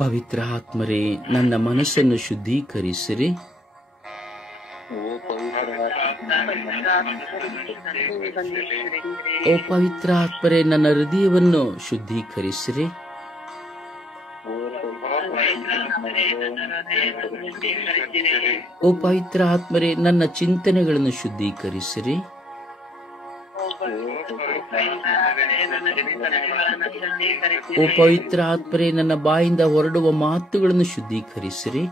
ಪವಿತ್ರ ಆತ್ಮರೇ, ನನ್ನ ಮನಸ್ಸನ್ನು ಶುದ್ಧೀಕರಿಸಿರಿ. ಓ ಪವಿತ್ರ ಆತ್ಮರೇ, ನನ್ನ ಹೃದಯವನ್ನು ಶುದ್ಧೀಕರಿಸಿರಿ. ಓ ಪವಿತ್ರ ಆತ್ಮರೇ, ನನ್ನ ಚಿಂತನೆಗಳನ್ನು ಶುದ್ಧೀಕರಿಸಿರಿ. ಓ ಪವಿತ್ರ ಆತ್ಮರೇ, ನನ್ನ ಬಾಯಿಂದ ಹೊರಡುವ ಮಾತುಗಳನ್ನು ಶುದ್ಧೀಕರಿಸಿರಿ.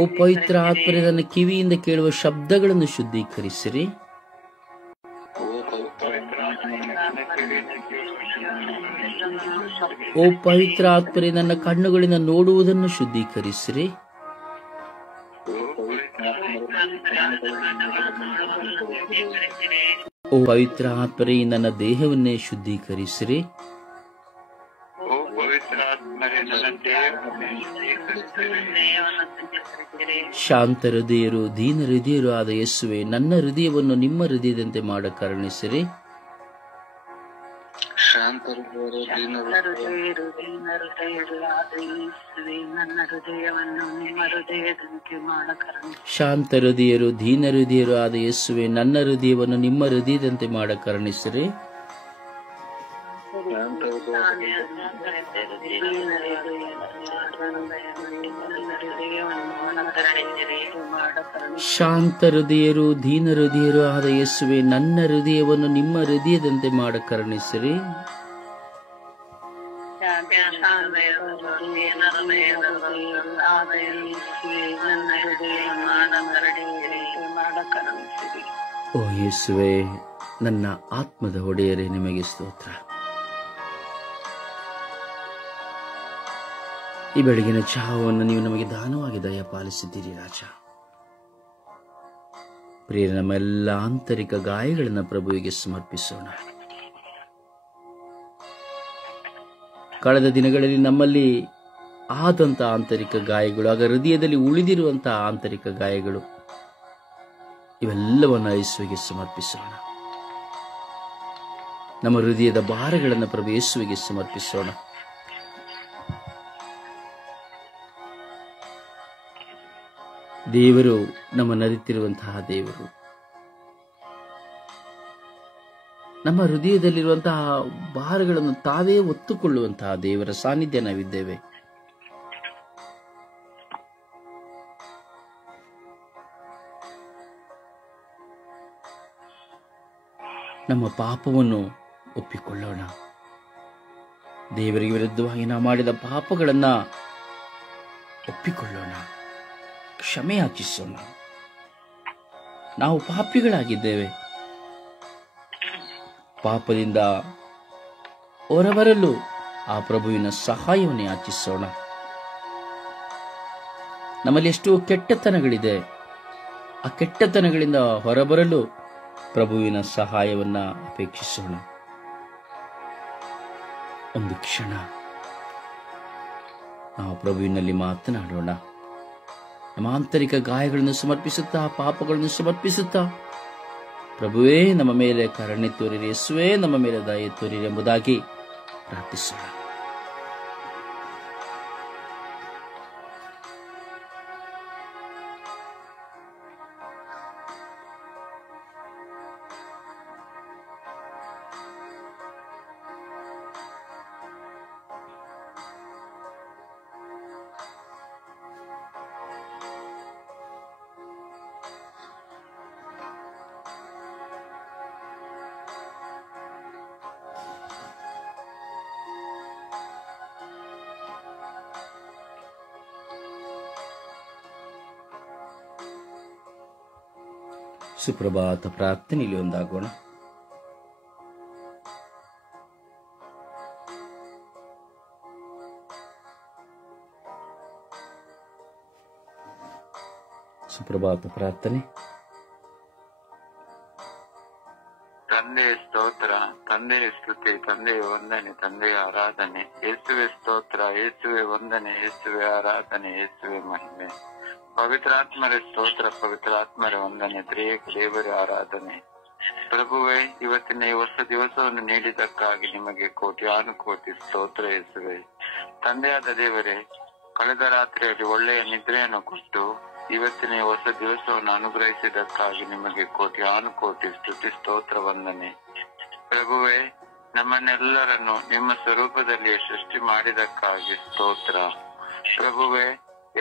ಓ ಪವಿತ್ರ ಆತ್ಮರೇ, ನನ್ನ ಕಿವಿಯಿಂದ ಕೇಳುವ ಶಬ್ದಗಳನ್ನು ಶುದ್ಧೀಕರಿಸಿರಿ. ಓ ಪವಿತ್ರ ಆತ್ಮರೇ, ನನ್ನ ಕಣ್ಣುಗಳಿಂದ ನೋಡುವುದನ್ನು ಶುದ್ಧೀಕರಿಸಿರಿ. ಓ ಪವಿತ್ರ ಆತ್ಮರೇ, ನನ್ನ ದೇಹವನ್ನೇ ಶುದ್ಧೀಕರಿಸಿರಿ. ಶಾಂತ ಹೃದಯರು, ದೀನ ಹೃದಯರು ಆದ ಯೇಸುವೆ, ನನ್ನ ಹೃದಯವನ್ನು ನಿಮ್ಮ ಹೃದಯದಂತೆ ಮಾಡ ಕರುಣಿಸಿರಿ. ಶಾಂತ ಹೃದಯರು, ದೀನ ಹೃದಯರು ಆದ ಯೇಸುವೆ, ನನ್ನ ಹೃದಯವನ್ನು ನಿಮ್ಮ ಹೃದಯದಂತೆ ಮಾಡ ಕರುಣಿಸಿರಿ. ಶಾಂತ ಹೃದಯರು, ದೀನ ಹೃದಯರು ಆದ ಯೇಸುವೆ, ನನ್ನ ಹೃದಯವನ್ನು ನಿಮ್ಮ ಹೃದಯದಂತೆ ಮಾಡ ಕರುಣಿಸಿರಿ. ಓ ಯೇಸುವೆ, ನನ್ನ ಆತ್ಮದ ಒಡೆಯರೇ, ನಿಮಗೆ ಸ್ತೋತ್ರ. ಈ ಬೆಳಗಿನ ಚಹಾವನ್ನು ನೀವು ನಮಗೆ ದಾನವಾಗಿ ದಯಪಾಲಿಸಿದ್ದೀರಿ ರಾಜ. ಪ್ರಿಯ, ನಮ್ಮೆಲ್ಲ ಆಂತರಿಕ ಗಾಯಗಳನ್ನು ಪ್ರಭುವಿಗೆ ಸಮರ್ಪಿಸೋಣ. ಕಳೆದ ದಿನಗಳಲ್ಲಿ ನಮ್ಮಲ್ಲಿ ಆದಂತಹ ಆಂತರಿಕ ಗಾಯಗಳು, ಆಗ ಹೃದಯದಲ್ಲಿ ಉಳಿದಿರುವಂತಹ ಆಂತರಿಕ ಗಾಯಗಳು, ಇವೆಲ್ಲವನ್ನು ಯೇಸುವಿಗೆ ಸಮರ್ಪಿಸೋಣ. ನಮ್ಮ ಹೃದಯದ ಭಾರಗಳನ್ನು ಪ್ರಭು ಯೇಸುವಿಗೆ ಸಮರ್ಪಿಸೋಣ. ದೇವರು ನಮ್ಮನ್ನರಿತಿರುವಂತಹ ದೇವರು. ನಮ್ಮ ಹೃದಯದಲ್ಲಿರುವಂತಹ ಭಾರಗಳನ್ನು ತಾವೇ ಒತ್ತುಕೊಳ್ಳುವಂತಹ ದೇವರ ಸಾನ್ನಿಧ್ಯ ನಾವಿದ್ದೇವೆ. ನಮ್ಮ ಪಾಪವನ್ನು ಒಪ್ಪಿಕೊಳ್ಳೋಣ. ದೇವರಿಗೆ ವಿರುದ್ಧವಾಗಿ ನಾವು ಮಾಡಿದ ಪಾಪಗಳನ್ನ ಒಪ್ಪಿಕೊಳ್ಳೋಣ, ಕ್ಷಮೆ ಯಾಚಿಸೋಣ. ನಾವು ಪಾಪಿಗಳಾಗಿದ್ದೇವೆ. ಪಾಪದಿಂದ ಹೊರಬರಲು ಆ ಪ್ರಭುವಿನ ಸಹಾಯವನ್ನು ಯಾಚಿಸೋಣ. ನಮ್ಮಲ್ಲಿ ಎಷ್ಟೋ ಕೆಟ್ಟತನಗಳಿದೆ. ಆ ಕೆಟ್ಟತನಗಳಿಂದ ಹೊರಬರಲು ಪ್ರಭುವಿನ ಸಹಾಯವನ್ನ ಅಪೇಕ್ಷಿಸೋಣ. ಒಂದು ಕ್ಷಣ ನಾವು ಪ್ರಭುವಿನಲ್ಲಿ ಮಾತನಾಡೋಣ. ನಮ್ಮ ಆಂತರಿಕ ಗಾಯಗಳನ್ನು ಸಮರ್ಪಿಸುತ್ತಾ, ಪಾಪಗಳನ್ನು ಸಮರ್ಪಿಸುತ್ತಾ, ಪ್ರಭುವೇ ನಮ್ಮ ಮೇಲೆ ಕರುಣೆ ತೋರಿರಿ, ಯೇಸುವೇ ನಮ್ಮ ಮೇಲೆ ದಯೆ ತೋರಿರಿ ಎಂಬುದಾಗಿ ಪ್ರಾರ್ಥಿಸೋಣ. ಸುಪ್ರಭಾತ ಪ್ರಾರ್ಥನೆಯಲ್ಲಿ ಒಂದಾಗೋಣ. ಸುಪ್ರಭಾತ ಪ್ರಾರ್ಥನೆ. ತಂದೆಯ ಸ್ತೋತ್ರ, ತಂದೆಯ ಸ್ತುತಿ, ತಂದೆಯ ವಂದನೆ, ತಂದೆಯ ಆರಾಧನೆ. ಯೇಸುವೆ ಸ್ತೋತ್ರ, ಯೇಸುವೆ ವಂದನೆ, ಯೇಸುವೆ ಆರಾಧನೆ, ಯೇಸುವೆ ಮಹಿಮೆ. ಪವಿತ್ರಾತ್ಮರ ಸ್ತೋತ್ರ, ಪವಿತ್ರಾತ್ಮರ ವಂದನೆ, ತ್ರಿಯೇಕ ದೇವರ ಆರಾಧನೆ. ಪ್ರಭುವೇ, ಇವತ್ತಿನ ಈ ಹೊಸ ದಿವಸವನ್ನು ನೀಡಿದ್ದಕ್ಕಾಗಿ ನಿಮಗೆ ಕೋಟಿ ಸ್ತೋತ್ರ ಯೇಸುವೆ. ತಂದೆಯಾದ ದೇವರೇ, ಕಳೆದ ರಾತ್ರಿಯಲ್ಲಿ ಒಳ್ಳೆಯ ನಿದ್ರೆಯನ್ನು ಕೊಟ್ಟು ಇವತ್ತಿನ ಈ ಹೊಸ ದಿವಸವನ್ನು ಅನುಗ್ರಹಿಸಿದ್ದಕ್ಕಾಗಿ ನಿಮಗೆ ಕೋಟಿ ಸ್ತುತಿ ಸ್ತೋತ್ರ ವಂದನೆ. ಪ್ರಭುವೇ, ನಮ್ಮನ್ನೆಲ್ಲರನ್ನು ನಿಮ್ಮ ಸ್ವರೂಪದಲ್ಲಿ ಸೃಷ್ಟಿ ಮಾಡಿದಕ್ಕಾಗಿ ಸ್ತೋತ್ರ. ಪ್ರಭುವೇ,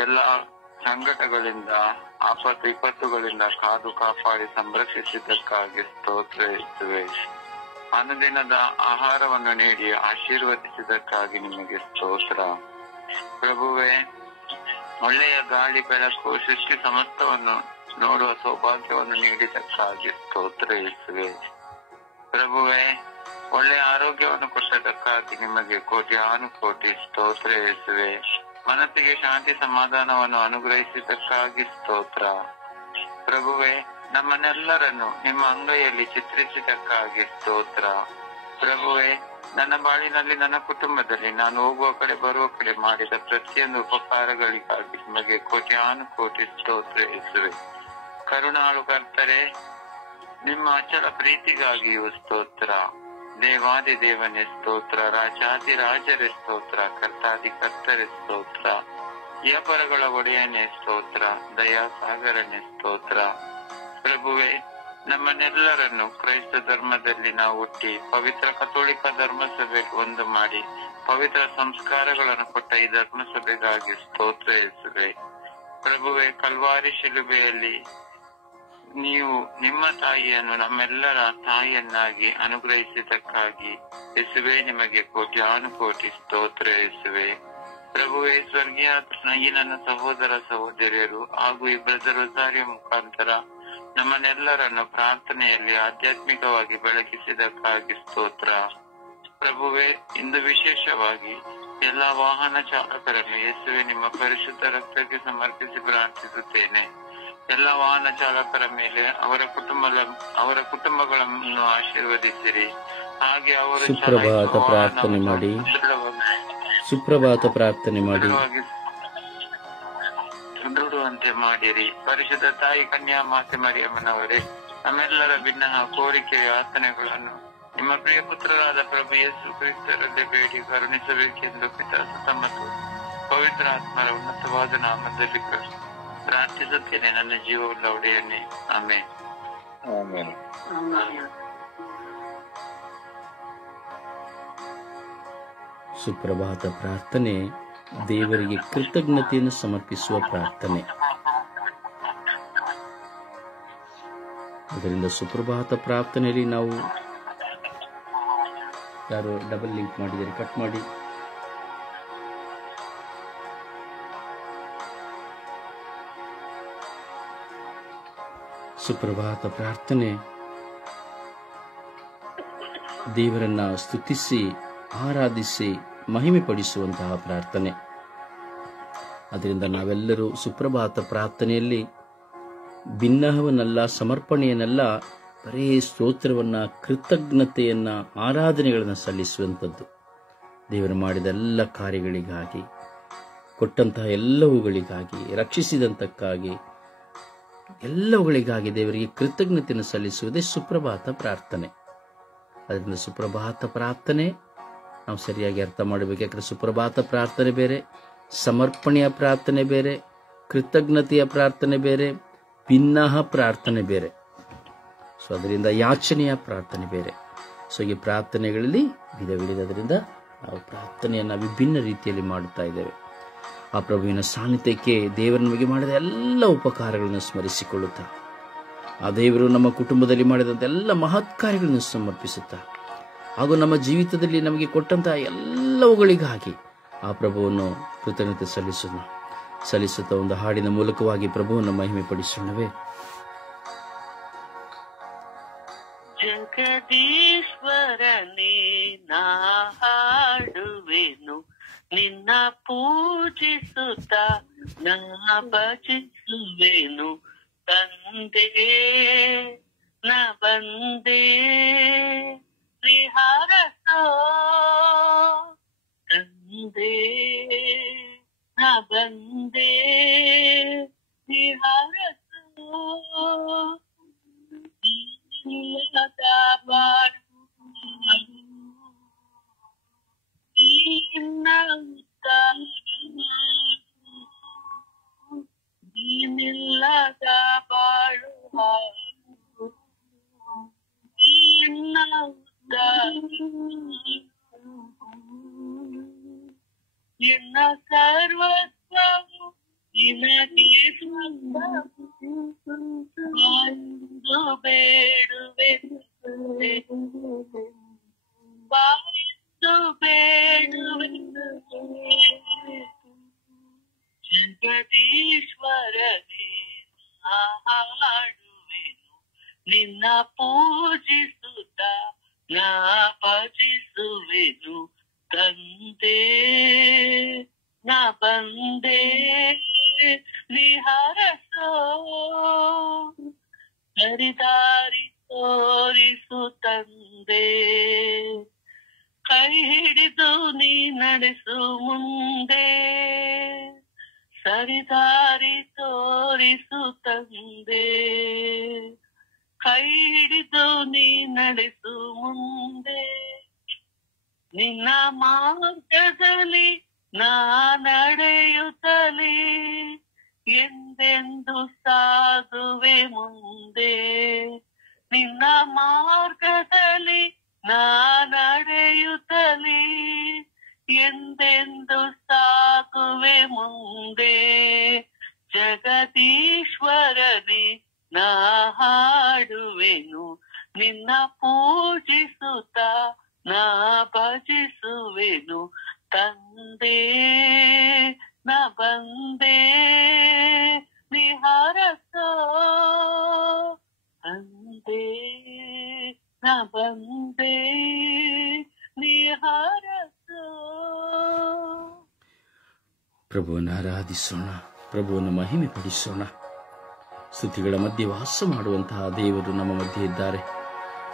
ಎಲ್ಲ ಸಂಕಟಗಳಿಂದ ಆಪತ್ತು ವಿಪತ್ತುಗಳಿಂದ ಕಾದು ಕಾಪಾಡಿ ಸಂರಕ್ಷಿಸಿದ್ದಕ್ಕಾಗಿ ಸ್ತೋತ್ರ ಯೇಸುವೆ. ಅನುದಿನದ ಆಹಾರವನ್ನು ನೀಡಿ ಆಶೀರ್ವದಿಸಿದ್ದಕ್ಕಾಗಿ ನಿಮಗೆ ಸ್ತೋತ್ರ. ಪ್ರಭುವೇ, ಒಳ್ಳೆಯ ಗಾಳಿ ಬೆಳಕು ಸೃಷ್ಟಿ ಸಮಸ್ತವನ್ನು ನೋಡುವ ಸೌಭಾಗ್ಯವನ್ನು ನೀಡಿದ್ದಕ್ಕಾಗಿ ಸ್ತೋತ್ರ ಯೇಸುವೆ. ಪ್ರಭುವೇ, ಒಳ್ಳೆಯ ಆರೋಗ್ಯವನ್ನು ಕೊಟ್ಟದಕ್ಕಾಗಿ ನಿಮಗೆ ಕೋಟಿ ಸ್ತೋತ್ರ ಯೇಸುವೆ. ಮನಸ್ಸಿಗೆ ಶಾಂತಿ ಸಮಾಧಾನವನ್ನು ಅನುಗ್ರಹಿಸಿದ್ದಕ್ಕಾಗಿ ಸ್ತೋತ್ರ. ಪ್ರಭುವೇ, ನಮ್ಮನ್ನೆಲ್ಲರನ್ನು ನಿಮ್ಮ ಅಂಗೈಯಲ್ಲಿ ಚಿತ್ರಿಸಿದ್ದಕ್ಕಾಗಿ ಸ್ತೋತ್ರ. ಪ್ರಭುವೇ, ನನ್ನ ಬಾಳಿನಲ್ಲಿ ನನ್ನ ಕುಟುಂಬದಲ್ಲಿ ನಾನು ಹೋಗುವ ಕಡೆ ಬರುವ ಕಡೆ ಮಾಡಿದ ಪ್ರತಿಯೊಂದು ಉಪಕಾರಗಳಿಗಾಗಿ ನಿಮಗೆ ಕೋಟಿ ಸ್ತೋತ್ರ ಯೇಸುವೆ. ಕರುಣಾಳು ಕರ್ತರೆ, ನಿಮ್ಮ ಅಚಲ ಪ್ರೀತಿಗಾಗಿಯೂ ಸ್ತೋತ್ರ. ದೇವಾದಿ ದೇವನೇ ಸ್ತೋತ್ರ. ರಾಜಾದಿ ರಾಜರೇ ಸ್ತೋತ್ರ. ಕರ್ತಾದಿ ಕರ್ತರೇ ಸ್ತೋತ್ರ. ವ್ಯಾಪಾರಗಳ ಒಡೆಯನೇ ಸ್ತೋತ್ರ. ದಯಾ ಸಾಗರನೇ ಸ್ತೋತ್ರ. ಪ್ರಭುವೇ, ನಮ್ಮನ್ನೆಲ್ಲರನ್ನು ಕ್ರೈಸ್ತ ಧರ್ಮದಲ್ಲಿ ನಾವು ಹುಟ್ಟಿ ಪವಿತ್ರ ಕಥೋಲಿಕ ಧರ್ಮಸಭೆಗೆ ಒಂದು ಮಾಡಿ ಪವಿತ್ರ ಸಂಸ್ಕಾರಗಳನ್ನು ಕೊಟ್ಟ ಈ ಧರ್ಮಸಭೆಗಾಗಿ ಸ್ತೋತ್ರ ಯೇಸುವೆ. ಪ್ರಭುವೇ, ಕಲ್ವಾರಿ ಶಿಲುಬೆಯಲ್ಲಿ ನೀವು ನಿಮ್ಮ ತಾಯಿಯನ್ನು ನಮ್ಮೆಲ್ಲರ ತಾಯಿಯನ್ನಾಗಿ ಅನುಗ್ರಹಿಸಿದ್ದಕ್ಕಾಗಿ ಯೇಸುವೆ ನಿಮಗೆ ಕೋಟಿ ಸ್ತೋತ್ರ ಯೇಸುವೆ. ಪ್ರಭುವೇ, ಸ್ವರ್ಗೀಯ ಈ ನನ್ನ ಸಹೋದರ ಸಹೋದರಿಯರು ಹಾಗೂ ಈ ಬ್ರದರ್ ರೊಸಾರಿಯೋ ಮುಖಾಂತರ ನಮ್ಮನ್ನೆಲ್ಲರನ್ನು ಪ್ರಾರ್ಥನೆಯಲ್ಲಿ ಆಧ್ಯಾತ್ಮಿಕವಾಗಿ ಬೆಳಗಿಸಿದ್ದಕ್ಕಾಗಿ ಸ್ತೋತ್ರ. ಪ್ರಭುವೇ, ಇಂದು ವಿಶೇಷವಾಗಿ ಎಲ್ಲಾ ವಾಹನ ಚಾಲಕರನ್ನು ಯೇಸುವೆ ನಿಮ್ಮ ಪರಿಶುದ್ಧ ರಕ್ತಕ್ಕೆ ಸಮರ್ಪಿಸಿ ಪ್ರಾರ್ಥಿಸುತ್ತೇನೆ. ಎಲ್ಲ ವಾಹನ ಚಾಲಕರ ಮೇಲೆ ಅವರ ಕುಟುಂಬಗಳನ್ನು ಆಶೀರ್ವದಿಸಿರಿ. ಹಾಗೆ ಅವರು ಸುಪ್ರಭಾತ ಪ್ರಾರ್ಥನೆ ಮಾಡಿ ದೃಢವಂತೆ ಮಾಡಿರಿ. ಪರಿಶುದ್ಧ ತಾಯಿ ಕನ್ಯಾ ಮಾತೆ ಮರಿಯಮ್ಮನವರೇ, ನಮ್ಮೆಲ್ಲರ ಭಿನ್ನ ಕೋರಿಕೆಯ ಯಾತನೆಗಳನ್ನು ನಿಮ್ಮ ಪ್ರಿಯ ಪುತ್ರರಾದ ಪ್ರಭು ಯೇಸು ಕ್ರಿಸ್ತರಲ್ಲಿ ಬೇಡಿ ಕರುಣಿಸಬೇಕೆಂದು ಪಿತಾಸುತ ಮತ್ತು ಪವಿತ್ರ ಆತ್ಮರ ಉನ್ನತವಾದ ನಾಮದಲ್ಲಿ ಪ್ರಾರ್ಥಿಸುತ್ತೇನೆ, ನನ್ನ ಜೀವವುಳ್ಳ ಒಡೆಯನ್ನೇ. ಆಮೆನ್. ಸುಪ್ರಭಾತ ಪ್ರಾರ್ಥನೆ ದೇವರಿಗೆ ಕೃತಜ್ಞತೆಯನ್ನು ಸಮರ್ಪಿಸುವ ಪ್ರಾರ್ಥನೆ. ಅದರಿಂದ ಸುಪ್ರಭಾತ ಪ್ರಾರ್ಥನೆಯಲ್ಲಿ ನಾವು ಯಾರು ಡಬಲ್ ಲಿಂಕ್ ಮಾಡಿದರೆ ಕಟ್ ಮಾಡಿ. ಸುಪ್ರಭಾತ ಪ್ರಾರ್ಥನೆ ದೇವರನ್ನ ಸ್ತುತಿಸಿ ಆರಾಧಿಸಿ ಮಹಿಮೆ ಪಡಿಸುವಂತಹ ಪ್ರಾರ್ಥನೆ. ಅದರಿಂದ ನಾವೆಲ್ಲರೂ ಸುಪ್ರಭಾತ ಪ್ರಾರ್ಥನೆಯಲ್ಲಿ ಭಿನ್ನಹವನ್ನಲ್ಲ, ಸಮರ್ಪಣೆಯನ್ನಲ್ಲ, ಬರೀ ಸ್ತೋತ್ರವನ್ನ, ಕೃತಜ್ಞತೆಯನ್ನ, ಆರಾಧನೆಗಳನ್ನು ಸಲ್ಲಿಸುವಂಥದ್ದು. ದೇವರು ಮಾಡಿದ ಎಲ್ಲ ಕಾರ್ಯಗಳಿಗಾಗಿ, ಕೊಟ್ಟಂತಹ ಎಲ್ಲವುಗಳಿಗಾಗಿ, ರಕ್ಷಿಸಿದಂತಕ್ಕಾಗಿ, ಎಲ್ಲವುಗಳಿಗಾಗಿ ದೇವರಿಗೆ ಕೃತಜ್ಞತೆಯನ್ನು ಸಲ್ಲಿಸುವುದೇ ಸುಪ್ರಭಾತ ಪ್ರಾರ್ಥನೆ. ಅದರಿಂದ ಸುಪ್ರಭಾತ ಪ್ರಾರ್ಥನೆ ನಾವು ಸರಿಯಾಗಿ ಅರ್ಥ ಮಾಡಬೇಕು. ಯಾಕಂದ್ರೆ ಸುಪ್ರಭಾತ ಪ್ರಾರ್ಥನೆ ಬೇರೆ, ಸಮರ್ಪಣೆಯ ಪ್ರಾರ್ಥನೆ ಬೇರೆ, ಕೃತಜ್ಞತೆಯ ಪ್ರಾರ್ಥನೆ ಬೇರೆ, ಭಿನ್ನಹ ಪ್ರಾರ್ಥನೆ ಬೇರೆ. ಸೊ ಅದರಿಂದ ಯಾಚನೆಯ ಪ್ರಾರ್ಥನೆ ಬೇರೆ. ಸೊ ಈ ಪ್ರಾರ್ಥನೆಗಳಲ್ಲಿ ವಿಧಗಳಿರೋದ್ರಿಂದ ನಾವು ಪ್ರಾರ್ಥನೆಯನ್ನು ವಿಭಿನ್ನ ರೀತಿಯಲ್ಲಿ ಮಾಡುತ್ತಾ ಇದ್ದೇವೆ. ಆ ಪ್ರಭುವಿನ ಸಾನ್ನಿಧ್ಯಕ್ಕೆ ದೇವರು ನಮಗೆ ಮಾಡಿದ ಎಲ್ಲ ಉಪಕಾರಗಳನ್ನು ಸ್ಮರಿಸಿಕೊಳ್ಳುತ್ತಾ, ಆ ದೇವರು ನಮ್ಮ ಕುಟುಂಬದಲ್ಲಿ ಮಾಡಿದಂಥ ಎಲ್ಲ ಮಹತ್ ಕಾರ್ಯಗಳನ್ನು ಸಮರ್ಪಿಸುತ್ತಾ, ಹಾಗೂ ನಮ್ಮ ಜೀವಿತದಲ್ಲಿ ನಮಗೆ ಕೊಟ್ಟಂತಹ ಎಲ್ಲವುಗಳಿಗಾಗಿ ಆ ಪ್ರಭುವನ್ನು ಕೃತಜ್ಞತೆ ಸಲ್ಲಿಸುತ್ತಾ ಒಂದು ಹಾಡಿನ ಮೂಲಕವಾಗಿ ಪ್ರಭುವನ್ನು ಮಹಿಮೆ ಪಡಿಸೋಣವೇ. ಜಗದೀಶ್ವರನೇ ನಾ ಹಾಡುವೆನು, ನಿನ್ನ ಪೂಜಿಸುತ್ತ ನಾ ಭಜಿಸುವೆನು. ತಂದೆ ನ ಬಂದೆ ಶ್ರೀಹಾರಸೋ, ತಂದೆ ನ ಬಂದೆ ಶ್ರೀಹಾರಸೋ. ಎನ್ನ ಸರ್ವಸ್ವವು ನಿನಗೆ ಬಾಯೆಂದು ಬೇಡುವೆ ಬಾಯೆಂದು ಬೇಡುವೆ ಜಗದೀಶ್ವರನೇ ಹಾಡುವೆನು ನಿನ್ನ ಪೂಜಿಸುತ್ತ ನಾ ಭಜಿಸುವೆನು ತಂದೆ ನಾ ಬಂದೆ ನಿಹಾರಸೋ ಸರಿದಾರಿ ತೋರಿಸು ತಂದೆ ಕೈ ಹಿಡಿದು ನೀ ನಡೆಸು ಮುಂದೆ ಸರಿದಾರಿ ತೋರಿಸು ತಂದೆ ಕೈ ಹಿಡಿದು ನೀ ನಡೆಸು ಮುಂದೆ ನಿನ್ನ ಮಾರ್ಗದಲ್ಲಿ ನಾ ನಡೆಯುತ್ತಲೇ ಎಂದೆಂದು ಸಾಗುವೆ ಮುಂದೆ ನಿನ್ನ ಮಾರ್ಗದಲ್ಲಿ ನಾ ನಡೆಯುತ್ತಲೇ ಎಂದೆಂದು ಸಾಗುವೆ ಮುಂದೆ ಜಗದೀಶ್ವರನೇ ನಾ ಹಾಡುವೆನು ನಿನ್ನ ಪೂಜಿಸುತ್ತ ನಾ ಭಜಿಸುವೆನು ತಂದೆ ನಾ ಬಂದೆ ನಿಹಾರಸೋ ತಂದೆ ನಾ ಬಂದೆ ನಿಹಾರಸೋ. ಪ್ರಭುವನ್ನು ಆರಾಧಿಸೋಣ, ಪ್ರಭುವನ್ನು ಮಹಿಮೆ ಪಡಿಸೋಣ. ಸ್ತುತಿಗಳ ಮಧ್ಯೆ ವಾಸ ಮಾಡುವಂತಹ ದೇವರು ನಮ್ಮ ಮಧ್ಯೆ ಇದ್ದಾರೆ.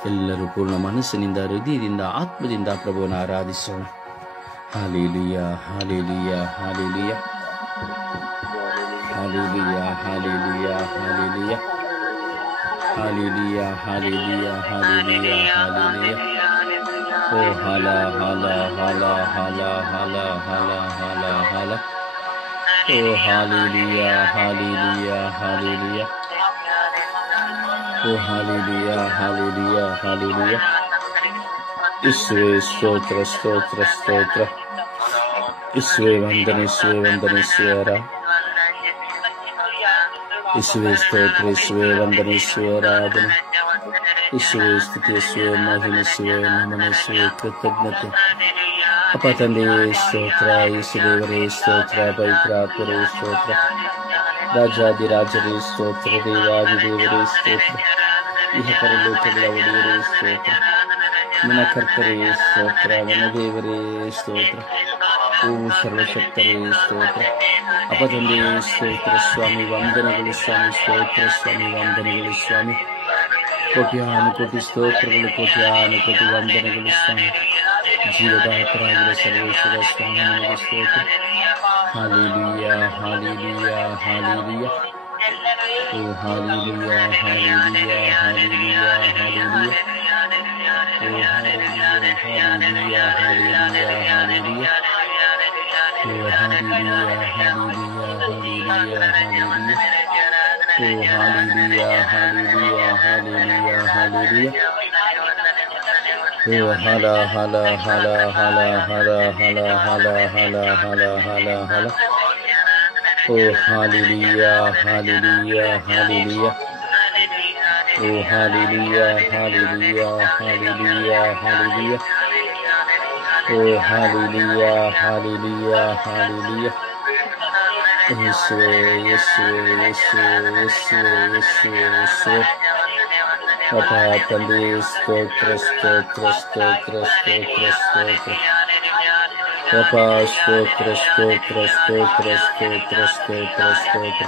ಎಲ್ಲರೂ ಪೂರ್ಣ ಮನಸ್ಸಿನಿಂದ, ಹೃದಯದಿಂದ, ಆತ್ಮದಿಂದ ಪ್ರಭುವನ್ನು ಆರಾಧಿಸೋಣ. Hallelujah, hallelujah, hallelujah, hallelujah, hallelujah, hallelujah, hallelujah, hallelujah, hallelujah, hallelujah. ಓ ಹಾಲ ಹಾಲ ಹಾಲ ಹಾಲ ಹಾಲ ಹಾಲ ಹಾಲ ಹಾಲ. ಓ ಹಾಲೆಲೂಯ, ಹಾಲೆಲೂಯ, ಹಾಲೆಲೂಯ. ಓ ಹಾಲೆಲೂಯ, ಹಾಲೆಲೂಯ, ಹಾಲೆಲೂಯ. ಯೇಸುವೇ ಸ್ತೋತ್ರ, ಸ್ತೋತ್ರ, ಸ್ತೋತ್ರ. ಯೇಸುವೇ ವಂದನೆ, ಯೇಸುವೇ ವಂದನೆ, ಯೇಸುವೇ ಯೇಸುವೇ ಸ್ತೋತ್ರ, ಯೇಸುವೇ ವಂದನೆ, ಯೇಸುವೇ ಆರಾಧನೆ, ಯೇಸುವೇ ಸ್ತುತಿ, ಯೇಸುವೇ ಮಹಿಮೆ, ಯೇಸುವೇ ನಮನ, ಯೇಸುವೇ ಕೃತಜ್ಞತೆ. ಅಪ್ಪ ತಂದೆಯೇ ಸ್ತೋತ್ರ, ಯೇಸುದೇವರೇ ಸ್ತೋತ್ರ, ಪವಿತ್ರಾತ್ಮರೇ ಸ್ತೋತ್ರ, ರಾಜಾದಿರಾಜರೇ ಸ್ತೋತ್ರ, ದೇವಾದಿದೇವರೇ ಸ್ತೋತ್ರ, ಇಹ ಪರಲೋಕಗಳ ಒಡೆಯರೇ ಸ್ತೋತ್ರ, ನನ್ನ ಕರ್ತರೇ ಸ್ತೋತ್ರ, ನನ್ನ ದೇವರೇ ಸ್ತೋತ್ರ, ಓ ಸರ್ವಶಕ್ತರೇ ಸ್ತೋತ್ರ. ಅಪ್ಪ ತಂದೆಯೇ ಸ್ತೋತ್ರ ಸ್ವಾಮಿ, ವಂದನೆಗಳು ಸ್ವಾಮಿ, ಸ್ತೋತ್ರ ಸ್ವಾಮಿ, ವಂದನೆಗಳು ಸ್ವಾಮಿ. ಕೋಟ್ಯಾನುಕೋಟಿ ಸ್ತೋತ್ರಗಳು, ಕೋಟ್ಯಾನುಕೋಟಿ ವಂದನೆಗಳು ಸ್ವಾಮಿ. ಜೀವದಾತರಾಗಿರುವ ಸರ್ವೇಶ್ವರ ಸ್ವಾಮಿ ನಿಮಗೆ ಸ್ತೋತ್ರ. Hallelujah, hallelujah, hallelujah. ಓ ಹಾಲೆಲೂಯ, ಹಾಲೆಲೂಯ, ಹಾಲೆಲೂಯ, ಹಾಲೆಲೂಯ. ಓ ಹಾಲೆಲೂಯ, ಹಾಲೆಲೂಯ, ಹಾಲೆಲೂಯ, ಹಾಲೆಲೂಯ. ಓ ಹಾಲೆಲೂಯ, ಹಾಲೆಲೂಯ, ಹಾಲೆಲೂಯ, ಹಾಲೆಲೂಯ. ಓ ಹಾಲೆಲೂಯ, ಹಾಲೆಲೂಯ, ಹಾಲೆಲೂಯ, ಹಾಲೆಲೂಯ. ಓ ಹಲ ಹಲ ಹಲ ಹಲ ಹಲ ಹಲ ಹಲ ಹಲ ಹಲ ಹಲ ಹಲ. ಓ ಹಾಲೆಲೂಯ, ಹಾಲೆಲೂಯ, ಹಾಲೆಲೂಯ. ಓ ಹಾಲೆಲೂಯ, ಹಾಲೆಲೂಯ, ಹಾಲೆಲೂಯ, ಹಾಲೆಲೂಯ. ಓ ಹಾಲೆಲೂಯ, ಹಾಲೆಲೂಯ, ಹಾಲೆಲೂಯ. ಯೇಸುವೇ, ಯೇಸುವೇ, ಯೇಸುವೇ, ಯೇಸುವೇ, ಯೇಸುವೇ, ಯೇಸುವೇ. ಅಪ್ಪ ತಂದೆ ಸ್ತೋತ್ರ, ಸ್ತೋತ್ರ, ಸ್ತೋತ್ರ, ಸ್ತೋತ್ರ, ಸ್ತೋತ್ರ. ಅಪ್ಪ ಸ್ತೋತ್ರ, ಸ್ತೋತ್ರ, ಸ್ತೋತ್ರ, ಸ್ತೋತ್ರ, ಸ್ತೋತ್ರ, ಸ್ತೋತ್ರ.